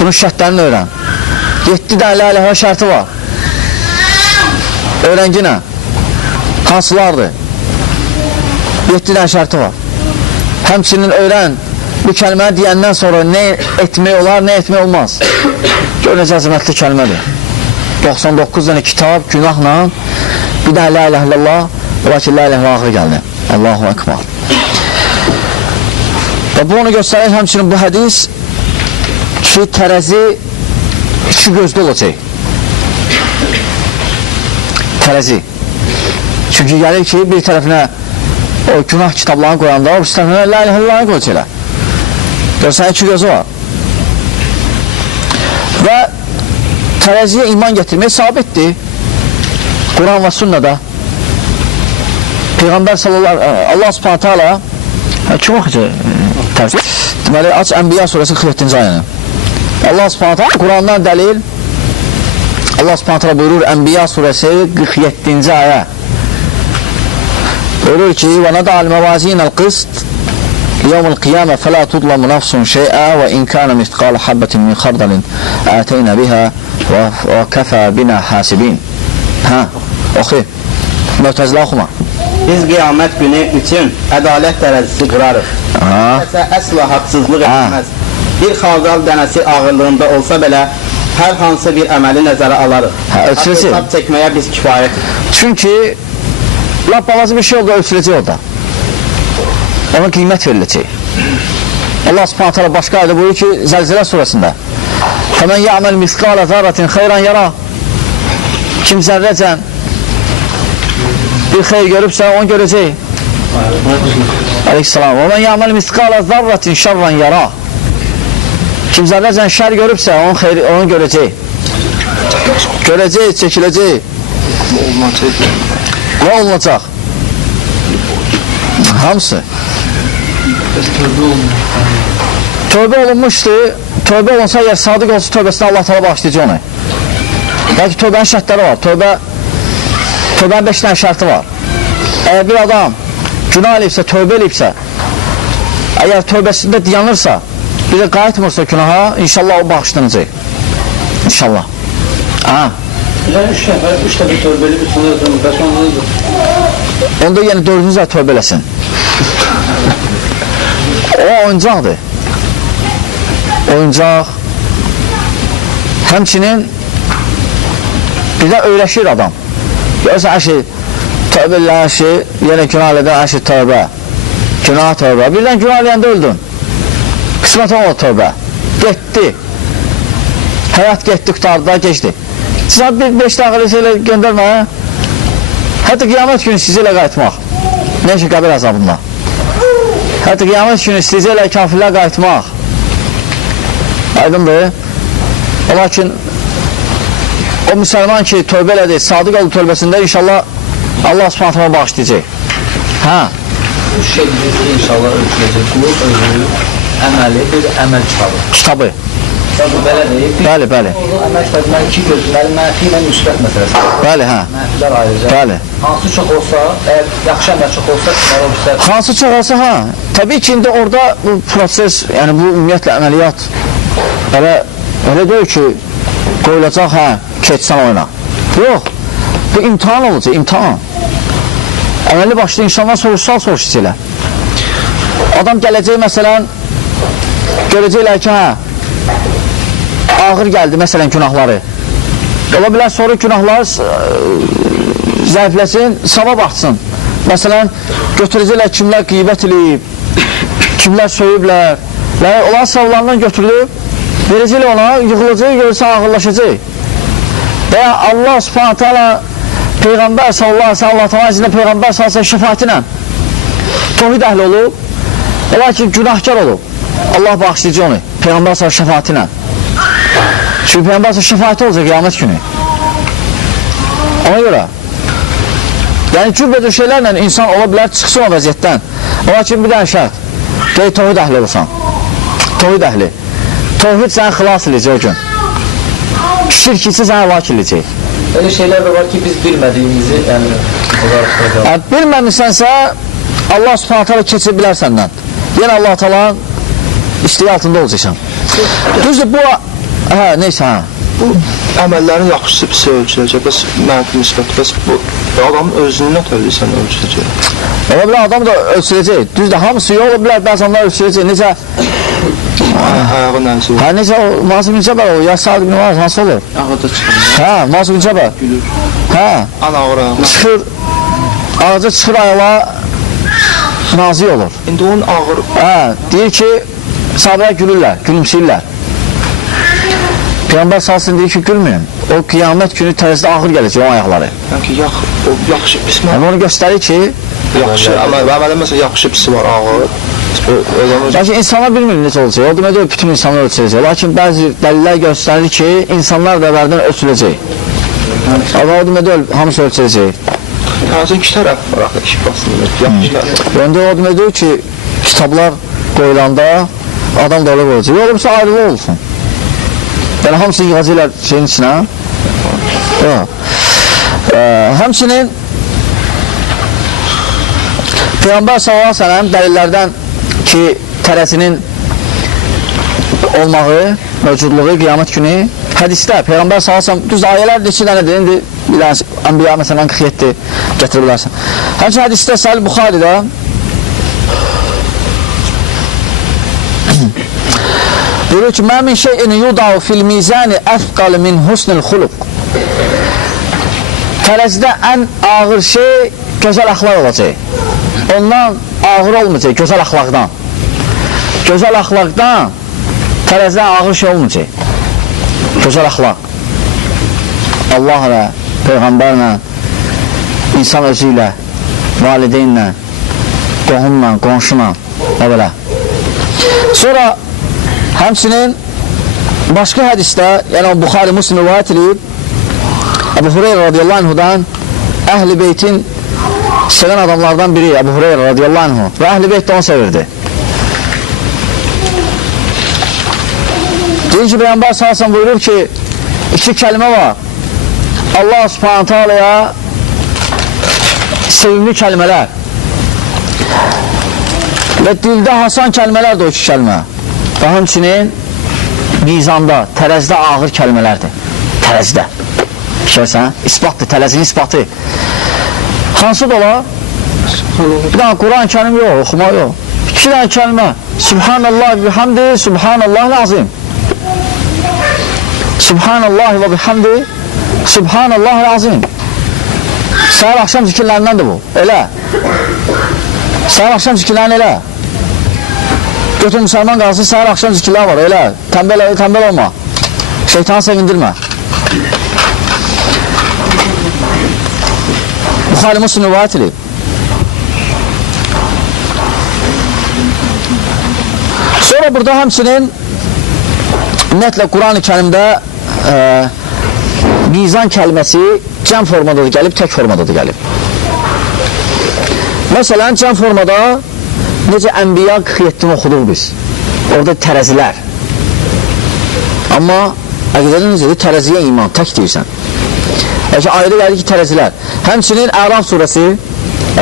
Bunun şərtlərini öyrən. 7 dənə la ilahe şərti var. Öyrənginə. Hansılardır? 7 dənə şərti var. Həmçinin öyrən, bu kəlməni deyəndən sonra nə etmək olar, nə etmək olmaz. Gör necə əzəmətli kəlmədir. 99 dənə kitab, günahla, bir dənə la ilahe illallah, lakin la ilahe illallah gəldi. Allahu Ekber. Və bu onu göstərir, həmçinin bu hədis ki, tərəzi 2 gözlü olacaq. Tərəzi. Çünki gəlir ki, bir tərəfinə o günah kitablarını qoyanda, o tərəfinə la ilahe illallahı qoyacaqlar. Görsən 2 gözü var. Və tərəziyə iman gətirmək sabitdir. Quran və sünnədə Peyğəmbər sallallahu Allah subhanətə alə kim oxuyacaq tərzi? Deməli, aç Ənbiya surəsi 47-ci ayəni. Allah subhanətə alə Qurandan dəlil Allah subhanətə alə buyurur Ənbiya surəsi 47-ci ayə. Buyurur ki, və nədə'al məvazinəl qist liyevmil qiyamə fələ tudlamu nafsun şeyə və inkənə mithqalə habbətin min xardalin ətəynə bihə və kəfə binə hasibin. Oxu, Mü'təzilə oxuma. Biz qiyamət günü üçün ədalət tərəzisi qırarıq. Kəsə əsla haqsızlıq etməz. Bir xardal dənəsi ağırlığında olsa belə hər hansı bir əməli nəzərə alarıq. Hesab çəkməyə biz kifayətik. Çünki lap balası bir şey oldu, ölçüləcək orada. Ona qiymət veriləcək. Allah subhanahu ta'ala başqa ayda buyurur ki, Zəlzələ surəsində فَمَنْ يَعْمَلْ مِثْقَالَ ذَرَّةٍ خَيْرًا يَرَى Kim zərrəcən bir xeyr görübsə, onu görəcək. Aleyhisselam. وَمَنْ يَعْمَلْ مِثْقَالَ ذَرَّةٍ شَرًّا يَرَى Kim zərrəcən şər görübsə, onu görəcək. Görəcək, çəkiləcək. Nə olunacaq? Hamısı. Tövbə olunmuşdur. Tövbə olunsa, əgər sadiq olsa tövbəsini Allah təala bağışlayacaq onu. Bəlkə tövbənin şərtləri var. Tövbənin 5 dənə şərti var. Əgər bir adam günah eləyibsə, tövbə eləyibsə, əgər tövbəsində dayanırsa, bir də qayıtmırsa günaha, inşallah o bağışlanacaq. İnşallah. Yəni 3 dəfə tövbəli bir sınır bəs ondadır. Onda yəni 4-cü də tövbə eləsin. O oyuncaqdır. Oyuncaq. Həmçinin bir də öyrəşir adam. Görürsən, əşi tövbə elə, əşi yenə günah elədən, əşi tövbə. Günah tövbə. Birdən günah eləyəndə öldün. Qismət olmadı tövbə. Getdi. Həyat getdi, qutardı, geçdi. Sizə 5 dəqiqəli şeylə göndərmə. Hətta qiyamət günü sizə ilə qayıtmaq. Nə ki, qəbir əzabında. Hətta qiyamət günü sizə ilə kafirlə qayıtmaq. Aydındır. Lakin o müsəlman ki, tövbə elədi, sadiq oldu tövbəsində, inşallah Allah subhanahu bağışlayacaq. Bu şey inşallah ölçüləcək. Bu özü əməli bir əməl kitabı. Belə deyib. Bəli. Əməl kitabından 2 gözləməli, mənfi ilə müsbət məsələsi. Bəli, mənfilər ayrıca. Bəli. Hansı çox olsa, əgər yaxşı əməl çox olsa, hansı çox olsa, təbii ki, indi orada bu proses, yəni bu ümumiyyətlə əməliyyat elə deyil ki, qoyulacaq, keçsən oyna. Yox, bu imtihan olacaq, imtihan. Əməli başda insanlar soruşacaqlar. Adam gələcək, məsələn, görəcəklər ki, ağır gəldi, məsələn, günahları. Ola bilər, sonra günahları zəifləsin, savab artsın. Məsələn, götürəcəklər kimlər qeybət eləyib, kimlər söyüblər. Onlar savlarından götürülüb, verəcəklər ona, yığılacaq, görürsən, ağırlaşacaq. Və Allah subhanahu ta'ala Peyğəmbər sallallahu aleyhi ve sellem Peyğəmbər sallallahu aleyhi ve sellem şəfaəti ilə tohid əhli olub, lakin günahkar olub. Allah bağışlayacaq onu, Peyğəmbər sallallahu şəfaəti ilə. Çünki Peyğəmbər sallallahu şəfaəti olacaq qiyamət günü. Ona görə yəni cürbəcür şeylərlə insan ola bilər, çıxsın o vəziyyətdən. Lakin bir dənə şərt, deyil, tohid əhli olursan. Tohid əhli. Tohid səni xilas edəcək o gün. Şirk isə səni həlak edəcək. Elə şeylər də var ki, biz bilmədiyimizi bilməmisənsə Allah subhanahu ta'ala keçir bilər səndən. Yenə Allah ta'ala istəyi altında olacaqsan. Düzdür, bu neysə, bu əməllərin yaxşısı pisi ölçüləcək, bəs mənfi müsbət, bəs bu adamın özünü nə tövlüsən ölçüləcək? Ola bilər, adam da ölçüləcək. Düzdür, hamısı yox, ola bilər, bəzənlər ölçüləcək. Necə? Ayağı nəsi olur? Necə o, Mazı bin Cəbər olur, ya Sa'd ibn Muaz, hansı olur? Ağıda çıxır. Mazı bin Cəbər. Gülür. Ana ağır ayağı. Çıxır, ağaca çıxır ayağa, nazik olur. İndi onun ağır... Deyir ki, sahabələr gülürlər, gülümsəyirlər. Peyğəmbər salsın deyir ki, gülməyin. O qiyamət günü tərəzdə ağır gələcək o ayaqları. Yəni ki, yaxşı pis mi? Onu göstərir ki, yaxşı, əmələ məsələn yaxşı pisi var, ağır. Lakin insanlar bilmir necə olacaq. O demək deyil, bütün insanlar ölçüləcək. Lakin bəzi dəlillər göstərir ki, insanlar da əvvəldən ölçüləcək. Amma o demək deyil, hamısı ölçüləcək. Hansı iki tərəf var axı, iki basında, yaxşı tərəf. Öndə o demək deyil ki, kitablar qoyulanda adam da öyle olacaq. Olursa ayrılı olsun. Yəni hamısını yığacaqlar şeyin içinə. Həmçinin Peyğəmbər sallallahu aleyhi ve sellem dəlillərdən ki, tərəsinin olmağı, mövcudluğu qiyamət günü hədisdə Peyğəmbər sallallahu aleyhi ve sellem düz ayələr neçə dənədir, indi Ənbiya məsələn 47 gətirə bilərsən. Həmçə hədisdə Səhih Buxaridə buyurur ki, "Mə min şeyin yudav fil mizani əfqal min husnil xuluq." Tərəzidə ən ağır şey gözəl əxlaq olacaq. Ondan ağır olmayacaq, gözəl əxlaqdan. Gözəl əxlaqdan tərəzidə ağır şey olmayacaq. Gözəl əxlaq. Allah ilə, Peyğəmbərlə, insan özü ilə, valideynlə, qohumla, qonşuna və belə. Sonra həmçinin başqa hədisdə, yəni o Buxari Müslim rivayət edib, Əbu Hureyra radiyallahu anhudan Əhl-i Beytin sevən adamlardan biri Əbu Hureyra radiyallahu anhu və Əhl-i Beyt də onu sevirdi. Deyir ki, Peyğəmbər sallallahu buyurur ki, iki kəlmə var. Allah subhanahu ta'alaya sevimli kəlmələr və dildə hasan kəlmələr də o iki kəlmə. Və həmçinin mizanda, tərəzidə ağır kəlmələrdir. Tərəzidə. Fikirsən, isbatdır, tərəzinin isbatı. Hansı da olar? Bir dənə Quran-ı Kərim yox, oxuma yox. İki dənə kəlmə. Subhanallah və bihamdi, Subhanallah lazım. Subhanallah və bihamdi, Subhanallah lazım. Səhər axşam zikirlərindəndir bu, elə. Səhər axşam zikirlərini elə. Götür müsəlman qalsın, səhər axşam zikirlər var, elə. Tənbəl olma. Şeytanı sevindirmə. Buxari Müslim rivayət edib. Sonra burada həmçinin ümumiyyətlə Quran-ı Kərimdə mizan kəlməsi cəm formada da gəlib, tək formada da gəlib. Məsələn, cəm formada necə Ənbiya 47-ni oxuduq biz. Orada tərəzilər. Amma əqidədə necədir? Tərəziyə iman, tək deyirsən. Əgər ayrı gəlir ki, tərəzilər. Həmçinin Əraf surəsi,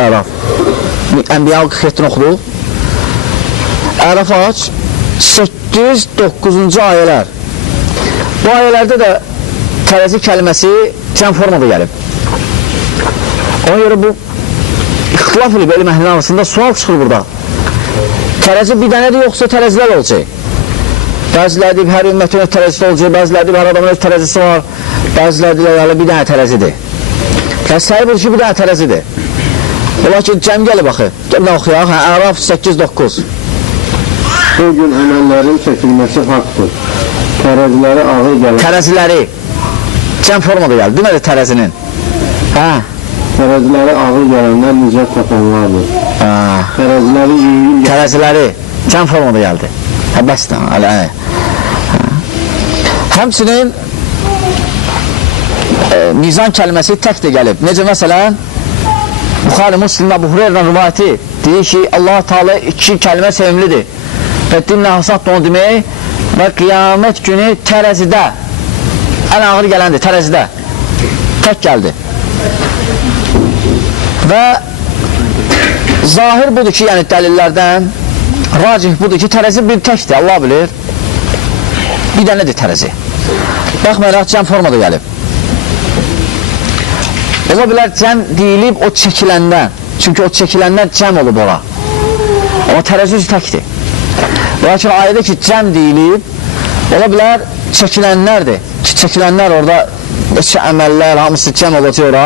Əraf, Ənbiya 47-ni oxuduq. Əraf aç, 8-9-cu ayələr. Bu ayələrdə də tərəzi kəlməsi cəm formada gəlib. Ona görə bu ixtilaf edib elm əhlinin arasında sual çıxır burada. Tərəzi bir dənədir, yoxsa tərəzilər olacaq? Bəziləri deyib, hər ümmətin öz tərəzisi olacaq, bəziləri deyib, hər adamın öz tərəzisi var, bəziləri deyib, bir dənə tərəzidir. Səhih budur ki, bir dənə tərəzidir. Ola ki, cəm gəlib baxı. Gəlin oxuyaq, Əraf 8-9. Bu gün əməllərin çəkilməsi haqdır. Tərəziləri ağır gəlir. Tərəziləri cəm formada gəldi, deməli tərəzinin. Tərəziləri ağır gələnlər nicət tapanlardır. Tərəziləri yüngül gəlir. Tərəziləri cəm formada gəldi. Bəsdən, həmçinin mizan kəlməsi tək də gəlib. Necə məsələn, Buxari Müslimdə Əbu Hureyra rivayəti deyir ki, Allah-u Teala iki kəlmə sevimlidir. Və dinlə hasad onu demək və qiyamət günü tərəzidə ən ağır gələndir, tərəzidə tək gəldi. Və zahir budur ki, yəni dəlillərdən racih budur ki, tərəzi bir təkdir, Allah bilir. Bir dənədir tərəzi. Baxmayaraq, cəm formada gəlib. Ola bilər, cəm deyilib o çəkiləndən. Çünki o çəkiləndən cəm olub ora. Amma tərəzi üzü təkdir. Lakin ayədə ki, cəm deyilib, ola bilər, çəkilənlərdir. Çəkilənlər orada, neçə əməllər, hamısı cəm olacaq ora.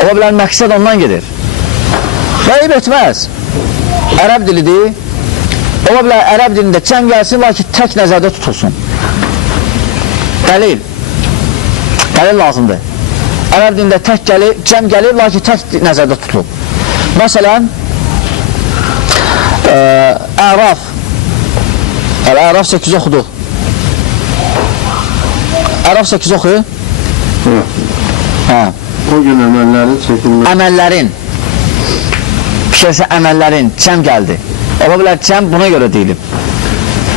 Ola bilər, məqsəd ondan gedir. Qeyb etməz. Ərəb dilidir. Ola bilər, ərəb dilində cəm gəlsin, lakin tək nəzərdə tutulsun. Dəlil. Dəlil lazımdır. Ərəb dilində tək gəlir, cəm gəlir, lakin tək nəzərdə tutulub. Məsələn, Əraf. Əraf 8 oxuduq. Əraf 8 oxu? O gün əməllərin çəkilməsi. Əməllərin. Fikirsə əməllərin, cəm gəldi. Ola bilər, cəm buna görə deyilib.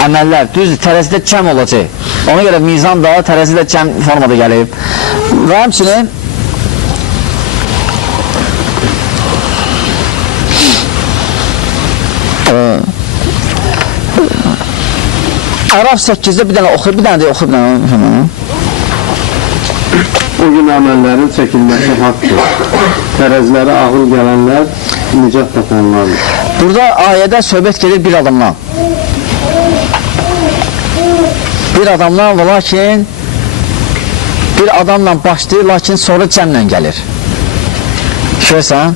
Əməllər, düzdür, tərəzidə cəm olacaq. Ona görə mizan da tərəzidə cəm formada gəlib. Və həmçinin Əraf 8-də bir dənə oxu, bir dənə də oxu, bir dənə. o gün əməllərin çəkilməsi haqqdır. Tərəzilərə ağır gələnlər nicat tapanlardır. Burada ayədə söhbət gedir bir adamdan. Bir adamdan və lakin bir adamla başlayır, lakin sonra cəmlə gəlir. Görürsən?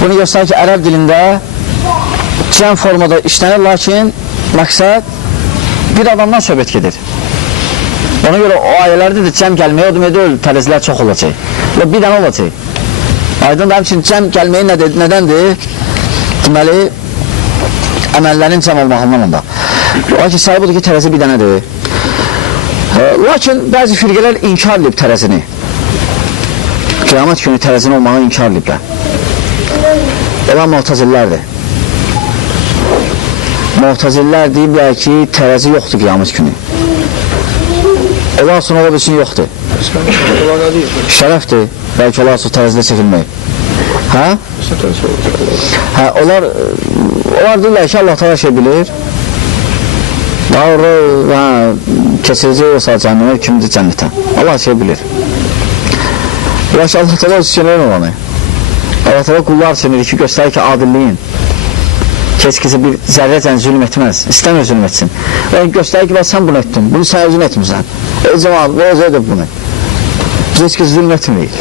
Bunu göstərir ki, ərəb dilində cəm formada işlənir, lakin məqsəd bir adamdan söhbət gedir. Ona görə o ayələrdə də cəm gəlməyə o deməkdə öyle tərəzilər çox olacaq. Və bir dənə olacaq. Aydın da üçün cəm gəlməyi nədəndir? Deməli, əməllərin cəm olmağından onda. Lakin sahibi budur ki, tərəzi bir dənədir. Lakin bəzi firqələr inkar edib tərəzini. Qiyamət günü tərəzini olmağı inkar ediblər. Olan Mu'təzillərdir. Mu'təzillər deyiblər ki, tərəzi yoxdur qiyamət günü. Onlar sonra ola bilsin yoxdur. Şərəfdir, bəlkə onlar sonra tərəzidə çəkilmək. Hə? Hə, onlar deyirlər ki, Allah təala şey bilir. Daha keçirəcək yoxsa cənnəmə, kimdir cənnətə? Allah şey bilir. Lakin Allah təala düşünür olanı. Allah təala qullar üçün ki, göstərir ki, adilliyin. Keç-keçə bir zərrəcən zülm etməz, istəmir zülm etsin. Və göstərir ki, sən bunu etdin, bunu sən özün etmirsən. Cəmaat, bu özü edib bunu. Keç-keçə zülm etməyik.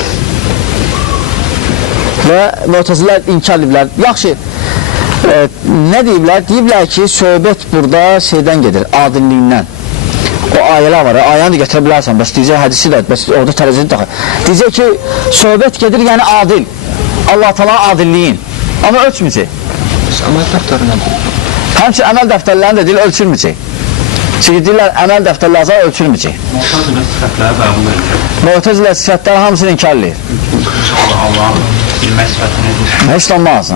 Və Mu'təzilər inkar ediblər. Yaxşı, nə deyiblər? Deyiblər ki, söhbət burada şeydən gedir, adilliyindən. O ayələr var, ayəni də gətirə bilərsən, bəs deyəcək hədisi də, bəs orada tərəzini daxil. Deyəcək ki, söhbət gedir, yəni adil. Allah təala adilliyin. Amma ölçməyəcək. Əməl dəftərinə bu. Həmçin əməl dəftərlərini də deyil, ölçülməyəcək. Çünki deyirlər, əməl dəftərləri ölçülməyəcək. Mu'təzilə sifətləri qəbul edir. Mu'təzilə sifətləri hamısını inkar edir. Allah'ın bilmək sifətini Heç olmaz,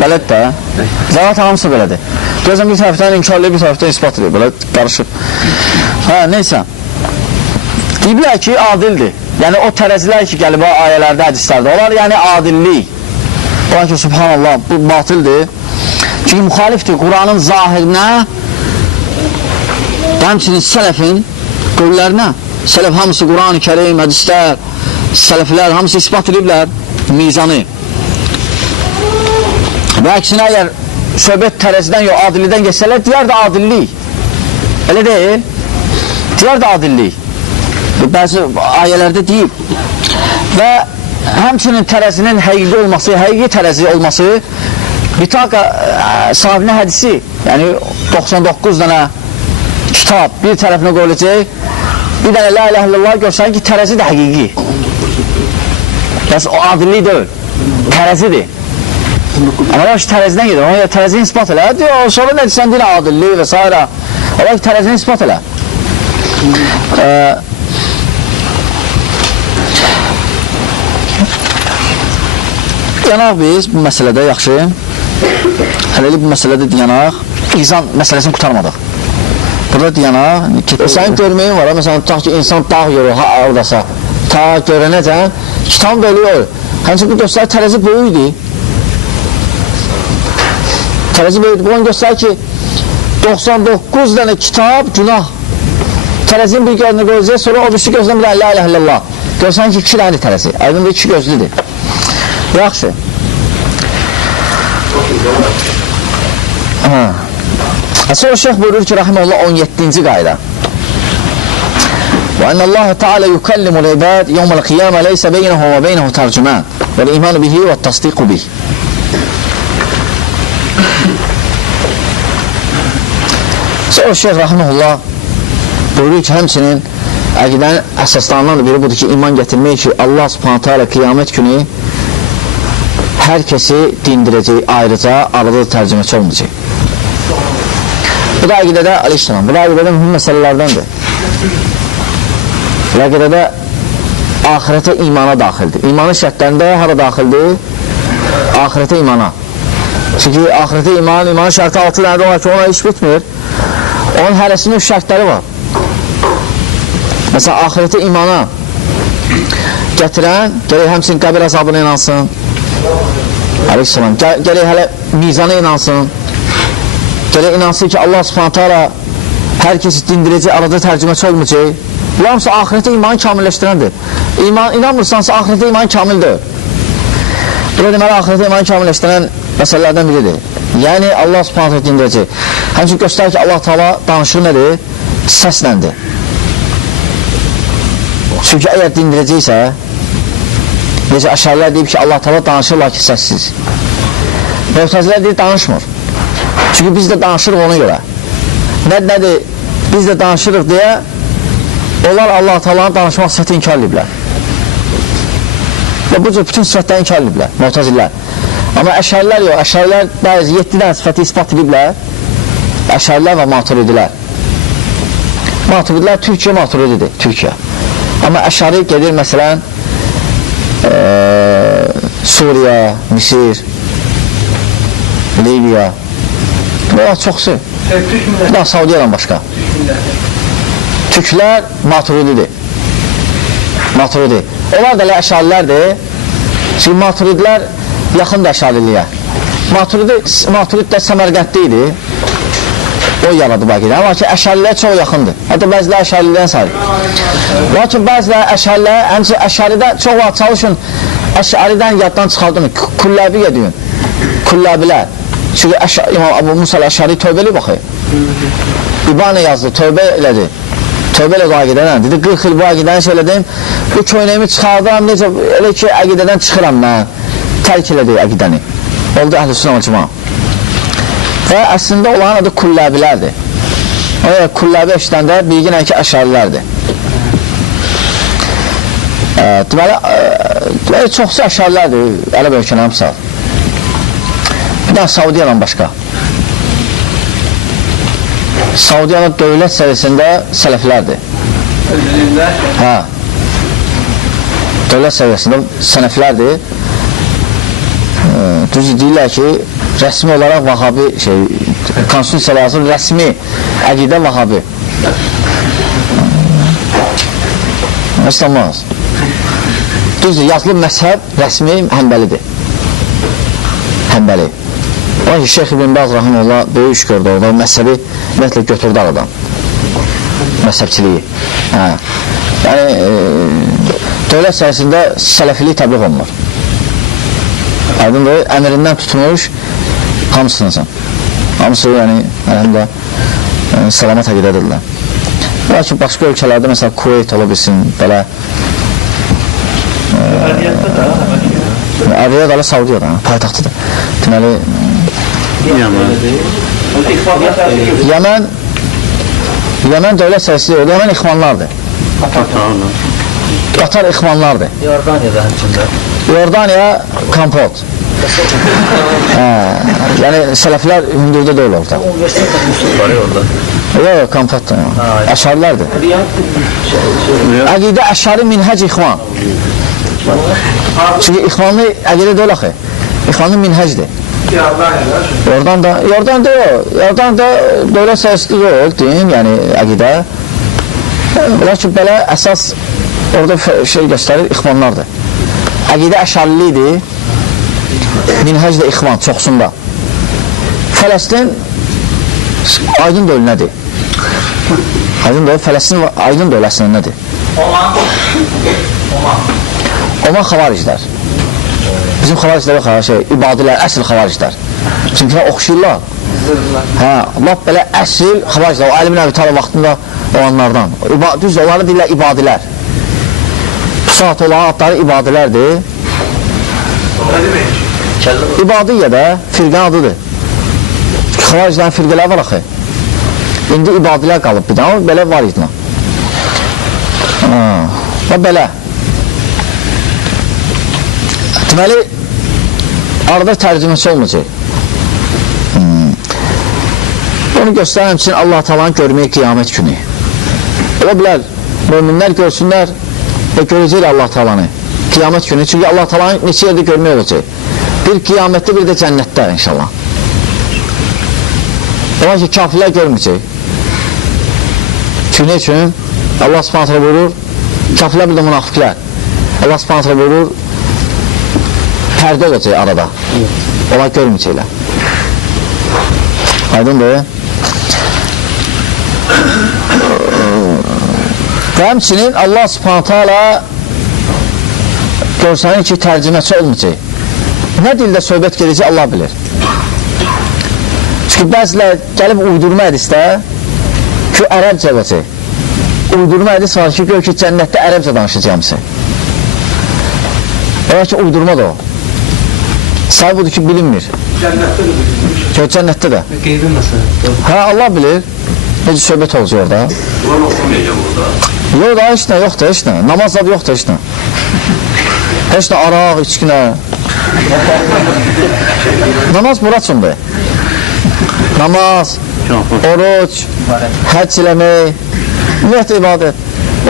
Belədir də. Zaten hamısı belədir. Gözəm bir tərəfdən inkar edir, bir tərəfdən ispat edir. Belə qarışıb. Neysə. Deyiblər ki, adildir. Yəni o tərəzilər ki, gəlib o ayələrdə, hədislərdə olar, yəni adillik. Olar ki, subhanallah, bu batildir. Çünki müxalifdir Quranın zahirinə, həmçinin sələfin qövlərinə. Sələf hamısı Quran-ı Kərim, hədislər, sələflər hamısı ispat ediblər mizanı. Və əksinə, əgər söhbət tərəzidən yox, adillikdən geçsələr, deyər də adillik. Elə deyil, deyər də adillik. Bəzi ayələrdə deyib. Və həmçinin tərəzinin həqiqi olması, həqiqi tərəzi olması, Bitaqa sahibinə hədisi, yəni 99 dənə kitab bir tərəfinə qoyulacaq, bir dənə la ilahe illallah görsən ki, tərəzi də həqiqi. Bəs o adillik deyil, tərəzidir. Amma o ki, tərəzidən gedir, ona tərəzini ispat elə, sonra nə desən deyil, adillik və s. Ola ki, tərəzini ispat elə. Yanaq biz bu məsələdə yaxşı, hələlik bu məsələdə deyanaq, insan məsələsini qutarmadıq. Burada deyanaq, sənin görməyin var, məsələn, tutaq ki, insan dağ yorur, oradasa, ta görənəcən, kitabın belə olur. Həmçin bu göstərir, tərəzi böyüdür. Tərəzi böyüdür, bu onu göstərir ki, 99 dənə kitab günah. Tərəzinin bir gözünü qoyacaq, sonra o birisi gözünə bir dənə la ilahe illallah. Görsən ki, 2 dənədir tərəzi, aydın da 2 gözlüdür. Yaxşı. Sonra şeyh buyurur ki, rahiməllah 17-ci qayda. Və ennəllâhe teala yukallimul ibad yevməl qiyamə leysə beynəhu və beynəhu tərcümən və l-imanü bihi və təsdiqu bih. Sonra şeyh rahiməllah buyurur ki, həmçinin əqidənin əsaslarından da biri budur ki, iman gətirmək ki, Allah subhanətə alə qiyamət günü hər kəsi dindirəcək, ayrıca arada tərcüməçi olmayacaq. Bu da əqidədə, aleyhissalam, bu da əqidədə mühüm məsələlərdəndir. Bu əqidədə ahirətə imana daxildir. İmanın şərtlərində hara daxildir? Ahirətə imana. Çünki ahirətə imanın şərti 6 dənədə olar ki, ona iş bitmir. Onun hərəsinin şərtləri var. Məsələn, ahirətə imana gətirən, gələk həmçinin qəbir əzabına inansın. Aleyhissalam, gələk hələ mizana inansın. Gələk inansın ki, Allah subhanətə alə hər kəsi dindirəcək, arada tərcüməçi olmayacaq. Bunlar hamısı ahirətə imanı kamilləşdirəndir. İnanmırsansa ahirətə imanı kamildir. Bura deməli, ahirətə imanı kamilləşdirən məsələlərdən biridir. Yəni, Allah subhanətə dindirəcək. Həmçin göstərir ki, Allah Taala danışığı nədir? Səsləndir. Çünki əgər dindirəcəksə, necə əşarilər deyib ki, Allah Taala danışır, lakin səssiz. Mu'təzilər deyir, danışmır. Çünki biz də danışırıq ona görə. Nədir? Biz də danışırıq deyə onlar Allah Taala'nın danışmaq sifəti inkar ediblər. Və bu cür bütün sifətləri inkar ediblər, Mu'təzilər. Amma əşarilər yox, əşarilər bəzi 7 dənə sifəti ispat ediblər. Əşarilər və maturidilər. Maturidilər Türkiyə maturididir, Türkiyə. Amma əşari gedir məsələn Suriya, Misir, Libiya, bunlar çoxsu. Bir daha Saudiyadan başqa. Türklər maturididir. Maturidi. Onlar da əşarilərdir. Çünki maturidlər yaxındır əşariliyə. Maturid də Səmərqənddə idi. O yaradı baqidə. Amma ki, əşariliyə çox yaxındır. Hətta bəzilər əşarilidən sayılır. Lakin bəzilər əşarilər, həmçə əşaridə çox vaxt çalışın, əşaridən yaddan çıxardın, Kulləbi yediyin, Kulləbilər. Çünki İmam Abu Musa Əşari tövbəli baxır. İbanə yazdı, tövbə elədi. Tövbə elədi əqidədən. Dedi, 40 il bu əqidəni söylədim, bu köynəyimi çıxardıram, necə, elə ki, əqidədən çıxıram mən. Tərk elədi əqidəni. Oldu Əhl-i-Sünnə və-Cəmaə. Və əslində olan adı Kulləbilərdir. Kulləbi eşidəndə bilginən ki, əşarilərdir. Deməli, çoxsu əşarilərdir, Ərəb ölkənin hamısı. Bir daha Saudiyadan başqa. Saudiyada dövlət səviyyəsində sələflərdir. Hə. Dövlət səviyyəsində sələflərdir. Düzdür, deyirlər ki, rəsmi olaraq Vahabi, konstitusiya lazım, rəsmi əqidə Vahabi. İslamaz. Düzdür, yazılı məzhəb rəsmi Həmbəlidir. Həmbəli. O ki, Şeyx İbn Baz Rahimullah böyük iş gördü orada, məzhəbi ümumiyyətlə götürdü aradan. Məzhəbçiliyi. Yəni, dövlət səhəsində sələfilik təbliğ olunur. Aydındır, əmirindən tutmuş hamısınızın. Hamısı, yəni, əlhəmdə salamat əqidədirlər. Lakin başqa ölkələrdə, məsələn, Kuveyt ola bilsin, belə Əriyyət alə Saudiyada, paytaxtıdır. Deməli, Yəmən dövlət səhəsi deyil, Yəmən ixvanlardır. Qatar ixvanlardır. Yordaniyada həmçində. Yordaniya Kampot. Yəni, sələflər hündürdə deyil orada. Universitet Musul var ya orada. Yox, Kampotdur. Əşarilərdir. Əqidə əşari minhəc ixvan. Çünki ixvanlı əqidə deyil axı. İxvanlı minhəcdir. Yordaniyada dövlət səhəsi deyil, deyin, yəni əqidə. Lakin belə əsas orada şey göstərir, ixvanlardır. Əqidə əşarilidir, minhəc də ixvan, çoxsunda. Fələstin aydın dövlü nədir? Aydın dövlü, Fələstin aydın dövləsinin nədir? Oman xavariclər. Bizim xavariclər yox, ibadilər, əsl xavariclər. Çünki oxşuyurlar. Lap belə əsl xavariclər, o Əli bin Əbi Talib vaxtında olanlardan. Düzdür, onları deyirlər ibadilər. Bu saat olan adları ibadilərdir. İbadiyyə də firqən adıdır. Xavariclərin firqələr var axı. İndi ibadilər qalıb bir daha, belə var idina. Və belə. Deməli, arada tərcüməsi olmayacaq. Onu göstərəm üçün Allah Taala'nı görməyə qiyamət günü. Ola bilər, möminlər görsünlər və görəcəklər Allah Taala'nı qiyamət günü. Çünki Allah Taala'nı neçə yerdə görmək olacaq. Bir qiyamətdə, bir də cənnətdə inşallah. Ola ki, kafirlər görməyəcək. Çünki ne üçün? Allah subhanətlə buyurur, kafirlər bir də münafiqlər. Allah subhanətlə buyurur, pərdə olacaq arada. Onlar görməyəcəklər. Aydındır. Və həmçinin Allah subhanətə alə görsənir ki, tərcüməçi olmayacaq. Nə dildə söhbət gedəcək Allah bilir. Çünki bəzilər gəlib uydurma hədisdə ki, ərəbcə olacaq. Uydurma hədis var ki, gör ki, cənnətdə ərəbcə danışacaqmısı. Ola ki, uydurma da o. Sahi budur ki, bilinmir. Cənnətdə də bilinmiş. Cənnətdə də. Qeybi məsələ. Hə, Allah bilir. Necə söhbət olacaq orada. Quran oxumayacaq orada. Yox da, heç nə, yoxdur, heç nə. Namaz da yoxdur, heç nə. Heç nə, araq, içkinə. Namaz Muradçındır. Namaz, oruç, həcc eləmək, ümumiyyətlə ibadət.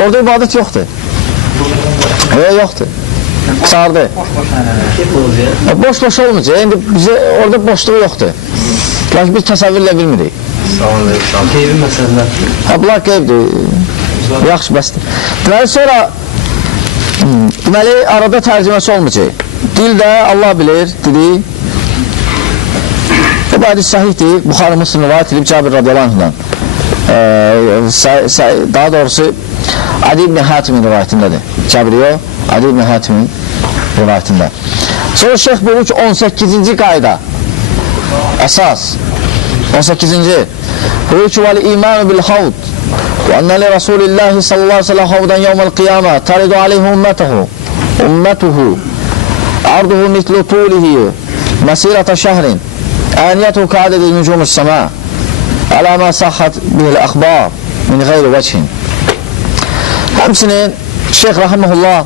Orada ibadət yoxdur. Yoxdur. Sardı. Boş-boş olmayacaq. İndi bizə orada boşluğu yoxdur. Lakin biz təsəvvürlə bilmirik. Qeybi məsələlər. Ha, bunlar qeybdir. Yaxşı, bəsdir. Deməli, sonra deməli, arada tərcüməsi olmayacaq. Dil də Allah bilir, dili. Bu hədis səhihdir. Buxarı Müslim rivayət edib Cabir radiyallahu anhudan. Daha doğrusu Adi ibn Hatimin rivayətindədir. Cabir yox, Adi ibn Hatimin rivayətində. Sonra şeyh buyurur ki, 18-ci qayda əsas 18-ci buyurur ki, vəl-imanu bil-havd və ənə li Rasulillahi sallallahu aleyhi ve sellem havdan yevməl-qiyamə taridu aleyhi ümmətəhu arduhu mitlu tulihi məsirətə şəhrin əniyətu kədədi nücumus səmə alə mə səhhət bil əxbar min qeyri vəçhin. Həmçinin Şeyh Rahiməhullah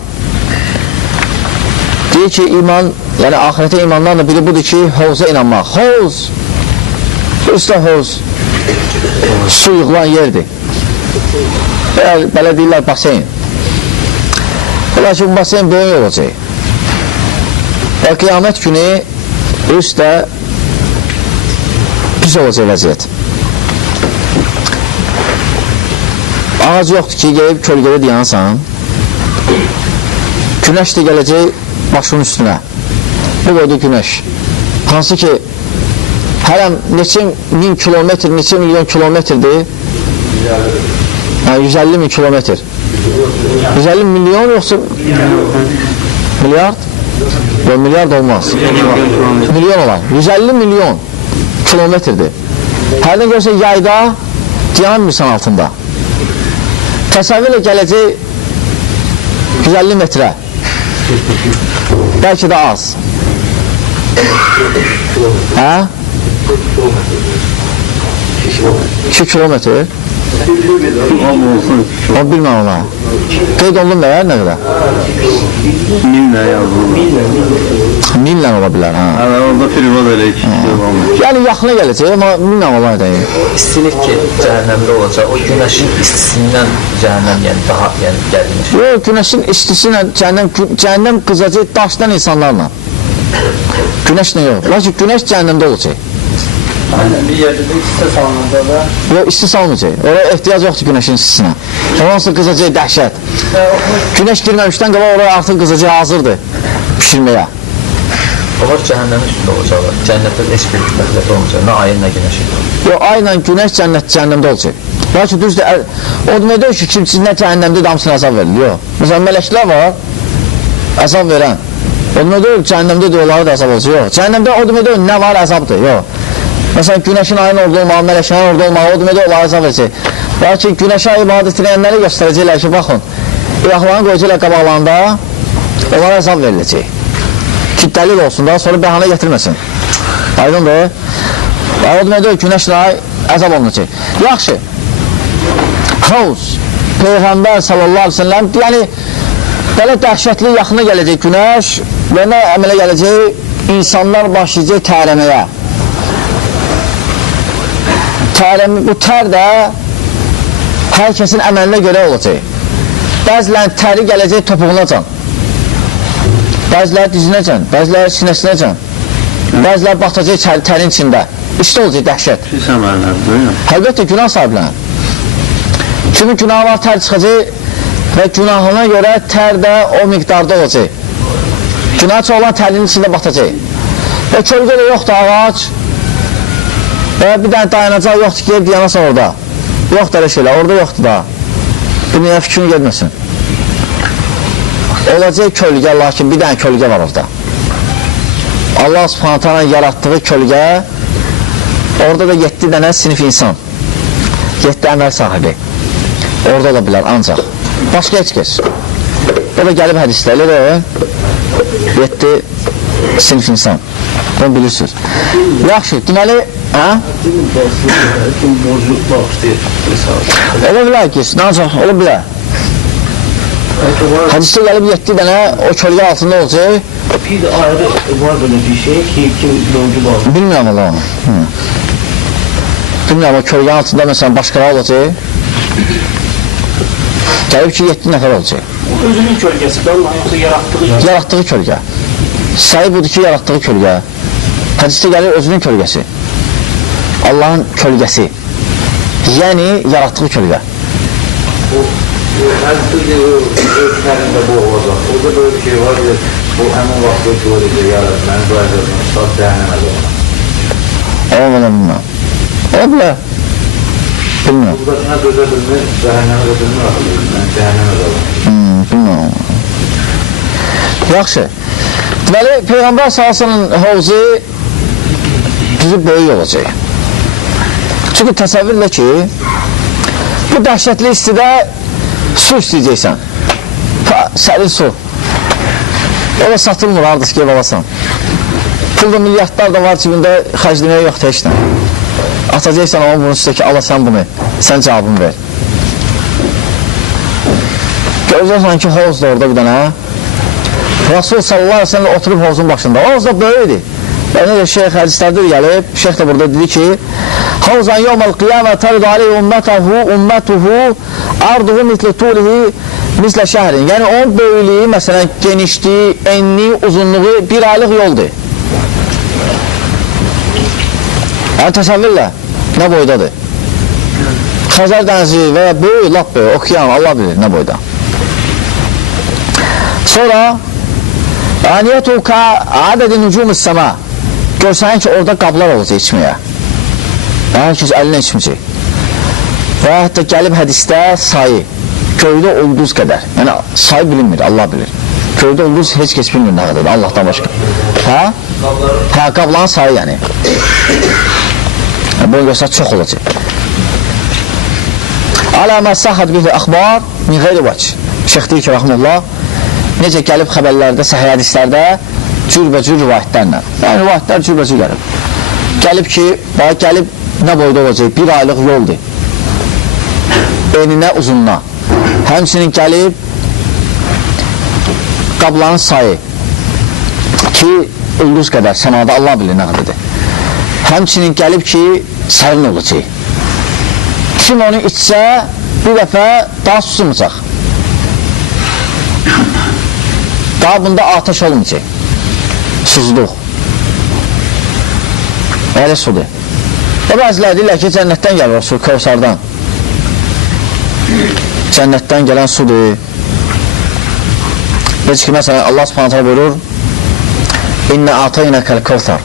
deyir ki, iman, yəni ahirətə imandan da biri budur ki, hovza inanmaq. Hovz, üstə hovz, su yığılan yerdir. Belə deyirlər, baseyn. Ola ki, bu baseyn böyük olacaq. Və qiyamət günü üstə pis olacaq vəziyyət. Ağac yoxdur ki, gəlib kölgədə dayansan, günəş də gələcək başının üstünə. Bu boyda günəş. Hansı ki, hələm neçə min kilometr, neçə milyon kilometrdir? 150 min kilometr. 150 milyon yoxsa milyard? Yox, milyard olmaz. Milyon olar. 150 milyon kilometrdir. Hərdən görsə yayda dayanmırsan altında. Təsəvvürlə gələcək 150 metrə. Bəlkə də az. Hə? 2 kilometr? O bilməm ona. Qeyd olunur nə nə qədər? Minlə yazılır. Minlə ola bilər, hə? Orada firma elə Yəni yaxına gələcək, amma minlə ola deyil. İstilik ki, cəhənnəmdə olacaq, o günəşin istisindən cəhənnəm daha gəlmiş. Yox, günəşin istisi ilə cəhənnəm qızacaq daşdan insanlarla. Günəşlə yox, lakin günəş cəhənnəmdə olacaq. Bir yerdə də isti salınanda da Yox, isti salmayacaq, oraya ehtiyac yoxdur günəşin istisinə. Onansa qızacaq dəhşət. Günəş girməmişdən qaba oraya artıq qızacaq hazırdır pişirməyə. Onlar cəhənnəmin üstündə olacaqlar. Cənnətdə heç bir məxləqdə olmayacaq. Nə ayın, nə günəşi. Yox, ayla günəş cəhənnəmdə olacaq. Lakin düzdür, o demək deyil ki, kimsin nə cəhənnəmdə damsın əzab verilir. Yox. Məsələn, mələklər var, əzab verən. O demək deyil, cəhənnəmdə deyirlər da əzab olacaq. Yox. Cəhənnəmdə o demək deyil, nə var əzabdır. Yox. Məsələn, günəşin ayın orada olmağı, mələklərin orada olmağı, o demək deyil, onlar əzab verəcək. Lakin günəşə ibadət edənləri göstərəcəklər ki, baxın, ilahlarını qoyacaqlar qabaqlarında, onlara əzab veriləcək. Ki, dəlil olsun da, sonra bəhanə gətirməsin. Aydındır. O demək deyil, günəşlə əzab olunacaq. Yaxşı. Havuz. Peyğəmbər sallallahu aleyhi ve sellem, yəni, belə dəhşətli yaxına gələcək günəş və nə əmələ gələcək? İnsanlar başlayacaq tərəməyə. Bu tər də hər kəsin əməlinə görə olacaq. Bəzilərin təri gələcək topuğunacan, bəziləri dizinəcən, bəziləri sinəsinəcən, bəziləri batacaq tərin içində. İşte olacaq dəhşət. Pis əməllərdir. Həqiqətlə günah sahiblərin. Kimin günahı var, tər çıxacaq və günahına görə tər də o miqdarda olacaq. Günah olan tərinin içində batacaq. Və kölgə də yoxdur ağac və bir dənə dayanacaq yoxdur ki, deyanasan orada. Yoxdur elə şeylər, orada yoxdur da. dünya fikrini gelməsin. Olacaq kölgə, lakin bir dənə kölgə var orada. Allah subhanət hala yaratdığı kölgə, orada da 7 dənə sinif insan, 7 əməl sahibi. Orada ola bilər ancaq. Başqa heç kəs. O da gəlib hədislərlə də 7 sinif insan. Bunu bilirsiniz. Yaxşı, deməli, ola bilər ki, ancaq ola bilər. Hədisdə gəlib 7 dənə o kölgə altında olacaq. Bir de ayrı var böyle bir şey ki kim yolcu bağlı. Bilmirəm ola onu. Bilmirəm, o kölgə altında məsələn başqaları olacaq. Gəlib ki 7 nəfər olacaq. Özünün kölgəsi də Allah yoxsa yaratdığı Yaratdığı kölgə. Sayı budur ki, yaratdığı kölgə. Hədisdə gəlir özünün kölgəsi. Allahın kölgəsi. Yəni, yaratdığı kölgə. Hədisdə ölçülərində bu olacaq. Orada böyle bir şey var ki, bu həmin vaxt ölçülərində yarat, məni bu əzəbdən ustad cəhənnəmə olmaq. Bilməm. Ola bilər. Bilməm. Buradakına dözə bilmir, cəhənnəmə də bilmir, mən cəhənnəmə də olmaq. Bilməm. Yaxşı. Deməli, Peyğəmbər salsının hovuzu düzü böyük olacaq. Çünki təsəvvürlə ki, bu dəhşətli istidə su istəyəcəksən. Sərin su. O da satılmır, ardış ki, alasan. Pulda milyardlar da var cibində, xərcləməyə yoxdur heç nə. Atacaqsan ama bunun üstəki alasan bunu. Sən cavabını ver. Görəcəksən ki, hovuz da orada bir dənə. Rasul sallallahu aleyhi ve sellem oturub hovuzun başında. Hovuz da böyüdür. Və necə şeyh hədislərdə gəlib, şeyh də burada dedi ki, Havzan yevmel qiyamə tərid aleyhi ümmətuhu arduhu misli tulihi mislə şəhrin. Yəni onun böyülüyü, məsələn, genişliyi, enliyi, uzunluğu bir aylıq yoldur. Yəni təsəvvürlə, nə boydadır? Xəzər dənizi və böyük, lap böyük, okyan, Allah bilir nə boyda. Sonra aniyyətu ka adədi nücumus səma. Görsənin ki, orada qablar olacaq içməyə. Hər kəs əlinə içməyəcək. Və hətta gəlib hədisdə sayı, göydə ulduz qədər. Yəni, sayı bilinmir, Allah bilir. Göydə ulduz heç kəs bilmir nə qədərdir, Allahdan başqa. Hə, qabların sayı yəni. Bunu görsək çox olacaq. Aləmə səhəd bihi əxbar min qeyri vəc. Şeyx deyir ki, rəhməllah, necə gəlib xəbərlərdə, səhiyyə hədislərdə cürbəcür rivayətlərlə. Yəni, rivayətlər cürbəcür gəlib. Gəlib ki, gəlib nə boyda olacaq? Bir aylıq yoldur. Eninə, uzununa. Həmçinin gəlib qabların sayı ki, ulduz qədər, səmada Allah bilir nə qədədir. Həmçinin gəlib ki, sərin olacaq. Kim onu içsə, bir dəfə daha susmayacaq. Daha bunda ateş olmayacaq. Susuzluq. Elə sudur. O bəzilər deyirlər ki, cənnətdən gəlir o su, Kevsardan. Cənnətdən gələn sudur. Heç ki, məsələn, Allah subhanətə buyurur, İnnə ataynəkəl Kevsar.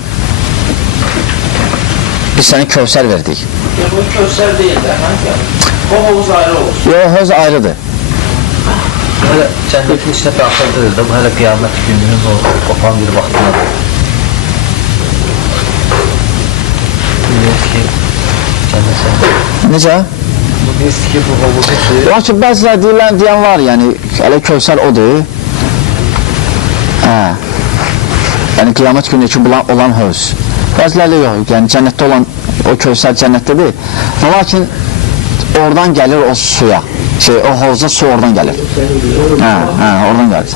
Biz səni Kevsər verdik. Bu Kevsər deyil də, o hovuz ayrı olur. Yox, hovuz ayrıdır. Hələ cənnətin içində daxil deyil də, bu hələ qiyamət gününün o qopan bir vaxtınadır. Necə? Bu deyilsin ki, bu hovuzu suyu... Lakin bəzilər deyən var, yəni, hələ Kevsər odur. Yəni, qiyamət günündəki olan hovuz. Bəzilərlə yox, yəni cənnətdə olan o Kevsər cənnətdədir. Lakin oradan gəlir o suya, o hovuza su oradan gəlir. Oradan gəlir.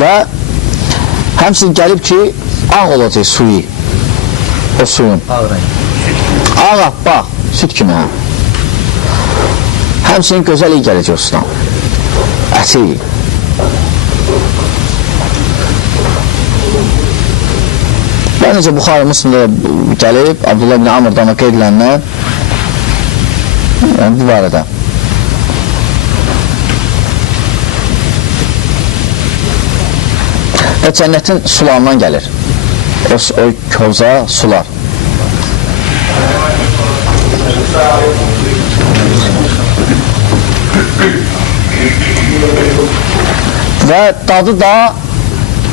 Və həmçinin gəlib ki, ağ olacaq suyu, o suyun. Ağ, bax, süt kimi. Həmçinin gözəl iyi gələcək o sudan. Əsi iyi. Və necə Buxarı Müslimdə gəlib, Abdullah ibn Amr'dan qeyd edilənlər, yəni bu barədə. Və cənnətin sularından gəlir. O koza sular. Və dadı da,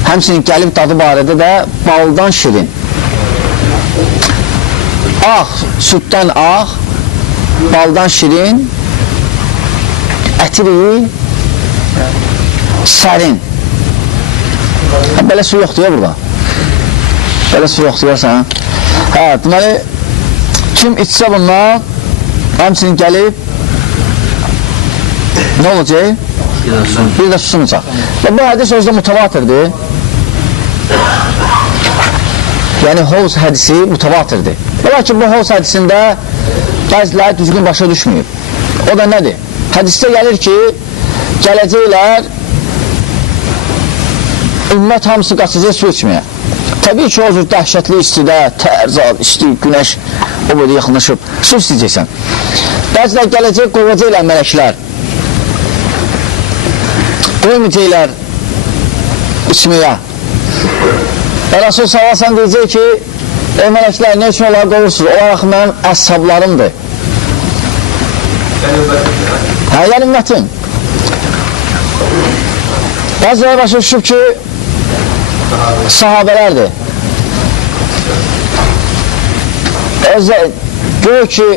həmçinin gəlib dadı barədə də baldan şirin. Ağ, süddən ağ, baldan şirin, ətiri, sərin. Belə su yoxdur ya burada. Belə su yoxdur görsən. Deməli, kim içsə bundan, həmçinin gəlib, nə olacaq? Bir də susunacaq. Və bu hədis özdə mutavatirdir. Yəni, Hovz hədisi mutavatirdir. Lakin bu Hovz hədisində bəziləri düzgün başa düşməyib. O da nədir? Hədisdə gəlir ki, gələcəklər ümmət hamısı qaçacaq su içməyə. Təbii ki, o cür dəhşətli istidə, tərzal, isti, günəş o boyda yaxınlaşıb, su istəyəcəksən. Bəzilər gələcək, qovacaqlar mələklər. Qoymayacaqlar içməyə. Və Rasul Salasən deyəcək ki, ey mələklər, nə üçün onları qovursunuz? Onlar axı mənim əshablarımdır. Yəni ümmətim. Bəziləri başa düşüb ki, sahabələrdir. Gör ki,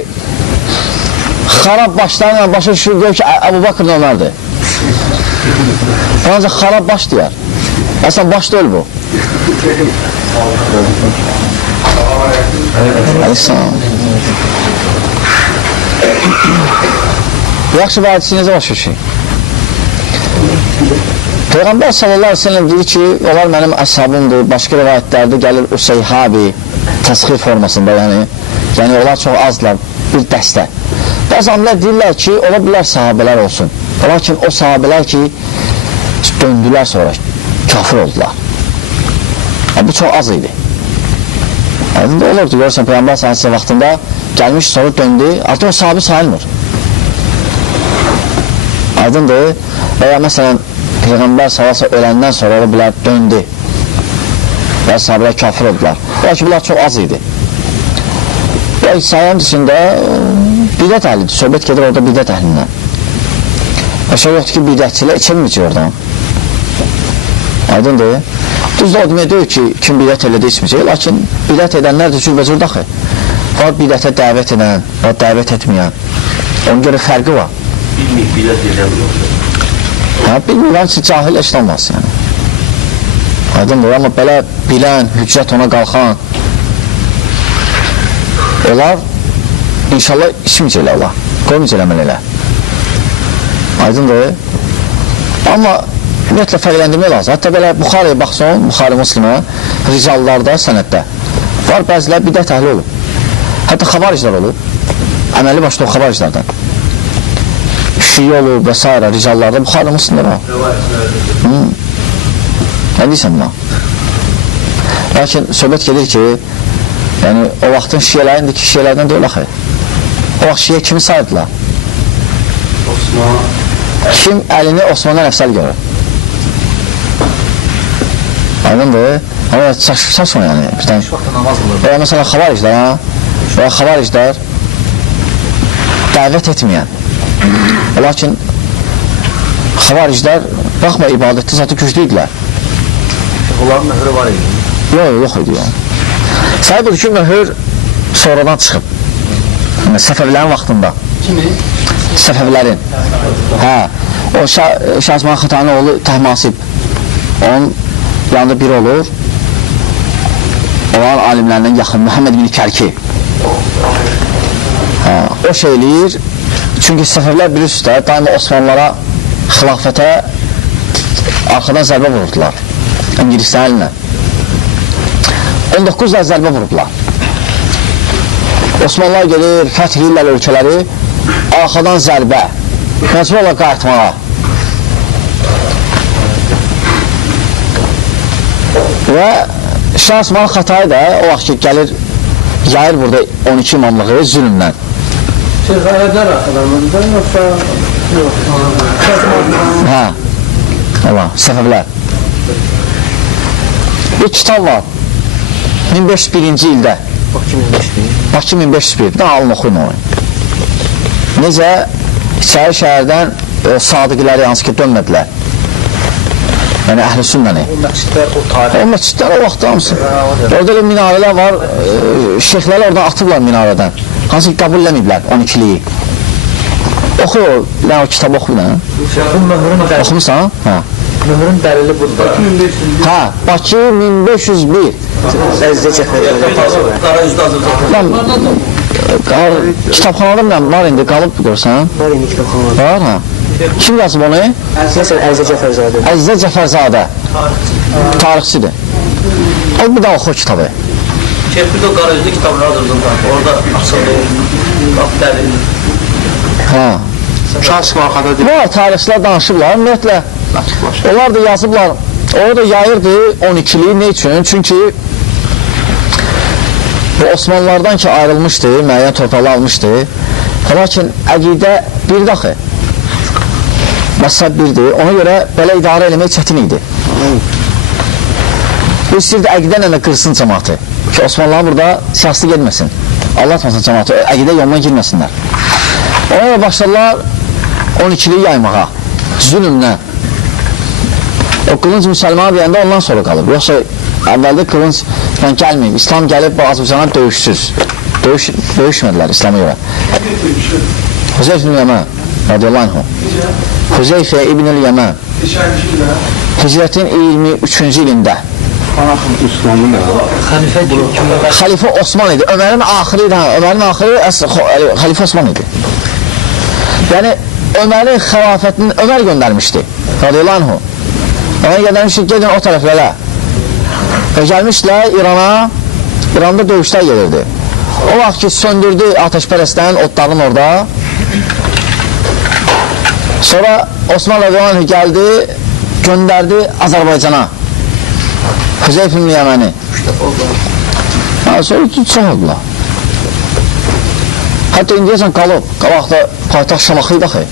xarab başlarıyla başa düşüb, gör ki, Əbu Bakır Ömərdir. Ancaq xarab baş deyər. Əslən, baş deyil bu. Əleyhissalam. Yaxşı və hədisi necə başa düşür? Peyğəmbər sallallahu aleyhi ve sellem deyir ki, onlar mənim əshabımdır, başqa rivayətlərdə gəlir Useyhabi, təsxir formasında, yəni onlar çox azlar, bir dəstə. Bəzi anlar deyirlər ki, ola bilər sahabələr olsun. Lakin o sahabələr ki, döndülər sonra, kafir oldular. Bu çox az idi. Aydın olurdu, görürsən, Peyğəmbər sallallahu vaxtında gəlmiş, sonra döndü, artıq o sahabi sayılmır. Aydındır, və ya məsələn, Peyğəmbər sallallahu öləndən sonra ola bilər döndü və sahabələr kafir oldular. Belki bunlar çox az idi. Və sayın içində bidət əhlidir, söhbət gedir orada bidət əhlindən. Və şey yoxdur ki, bidətçilər içilməyəcək oradan. Aydındır. Düz də o demək deyil ki, kim bidət elədə içməyəcək, lakin bidət edənlər də cürbəcür daxı. Var bidətə dəvət edən, var dəvət etməyən. Onun görə fərqi var. Bilməyib bidət edən yoxdur. Bilmirəm ki, cahil eşlanmaz yəni. Aydındır, amma belə bilən, hüccət ona qalxan onlar inşallah içməyəcəklər olar, qoymayacaqlar əməl elə. Aydındır. Amma ümumiyyətlə fərqləndirmək lazım. Hətta belə Buxarıya baxsın, Buxarı Müslimə, ricallarda, sənətdə var bəzilər bidət əhli olub. Hətta xavariclər olub. Əməli başda o xavariclərdən. Şiyə olub və s. ricallarda Buxarı Müslimdə var. Nə deyirsən buna? Lakin söhbət gedir ki, yəni o vaxtın şiyələri indiki şiyələrdən deyil axı. O vaxt şiyə kimi sayırdılar? Kim əlini Osmandan əfsəl görür? Aydındır. Amma saçma yəni. Və ya məsələn xavariclər dəvət etməyən. Lakin xavariclər baxma ibadətdə zatı güclüydülər. Onların möhrü var idi. Yox idi ya. Səhib budur ki, möhür sonradan çıxıb. Səfəvlərin vaxtında. Kimi? Səfəvlərin. O Şahsman Xətanın oğlu Təhmasib. Onun yanında biri olur. Onların alimlərindən yaxın Muhammed bin Kərki. O şey eləyir. Çünki Səfəvlər bilirsiniz də daima Osmanlılara xilafətə arxadan zərbə vururdular. İngilislərin əlinə. 19 zərbə vururdular. Osmanlılar gelir, fəth edirlər ölkələri, arxadan zərbə, məcbur olaraq qayıtmağa. Və Şah Osman Xətayı da o vaxt ki, gəlir, yayır burada 12 imamlığı zülümdən. Şeyh Ərəblər arxadan yoxsa Allah, Səfəvlər. Bir kitab var, 1501-ci ildə. Bakı 1501, daha alın oxuyun onu. Necə içəri şəhərdən o sadiqləri hansı ki dönmədilər. Yəni əhl-i sünnəni. O məscidlər o vaxtda hamısı. Orada da minarələr var, şeyxləri oradan atıblar minarədən. Hansı ki qəbul eləməyiblər 12-liyi. Oxu o, o kitab oxu nə? Oxumusan? Hə. Möhrün dəlili budur. Hə, Bakı 1501. Əzizə Kitabxanada var indi, qalıb görsən? Var indi kitabxanada. Var, hə. Kim yazıb onu? Məsələn, Əzizə Cəfərzadə. Əzizə Cəfərzadə. Tarixçidir. O bir daha oxu kitabı. Şefqdə o qarajlı kitablar hazırdım. Orada açılır, qap dəlil. Hə. Şahs vaxada deyil. Var, tarixçilər danışıblar, ümumiyyətlə. Onlar da yazıblar. Orada yayırdı 12-liyi, ne üçün? Çünki bu Osmanlılardan ki ayrılmışdı, müəyyən torpağı almışdı. Lakin əqidə bir daxı. Məsəb birdir. Ona görə belə idarə eləmək çətin idi. Bu istəyirdi əqidə ilə də qırsın cəmatı. Ki Osmanlılar burada siyasi gelməsin. Allah atmasın cəmatı, əqidə yoluna girməsinlər. Ona görə başladılar 12-liyi yaymağa. Zülümlə. O qılınc müsəlmana deyəndə ondan sonra qalıb. Yoxsa əvvəldə qılınc gəlməyib. İslam gəlib bu Azərbaycana döyüşsüz. Döyüşmədilər İslam'a görə. Hüzeyf ibn-i Yəmən radiyallahu anhu. Hüzeyfə ibn-i Yəmən hicrətin 23-cü ilində Xəlifə Osman idi. Ömərin axırı idi. Ömərin axırı Xəlifə Osman idi. Yəni Ömərin xilafətini Ömər göndərmişdi radiyallahu anhu. Ona gəlmişdi, gedin o tərəflərə. Gəlmişdilər İrana, İranda döyüşlər gelirdi. O vaxt ki söndürdü ateşpərəstlərin otların orada. Sonra Osman radiyallahu anh gəldi, göndərdi Azərbaycana. Hüzeyf ibn Yəməni. Sonra çox oldular. Hətta indiyəsən qalıb, qabaqda paytaxt Şamaxı idi axı.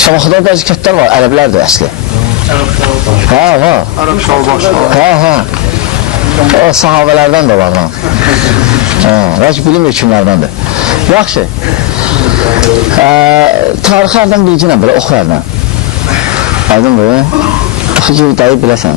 Şamaxıda bəzi kətlər var, ərəblərdir əsli. Hə, var. Ərəb şalbaşı var. Hə. O sahabələrdən də var. Bəlkə bilinmir kimlərdəndir. Yaxşı. Tarixi hərdən bilginə belə, oxu hərdən. Aydın bu, oxu ki, dayı biləsən.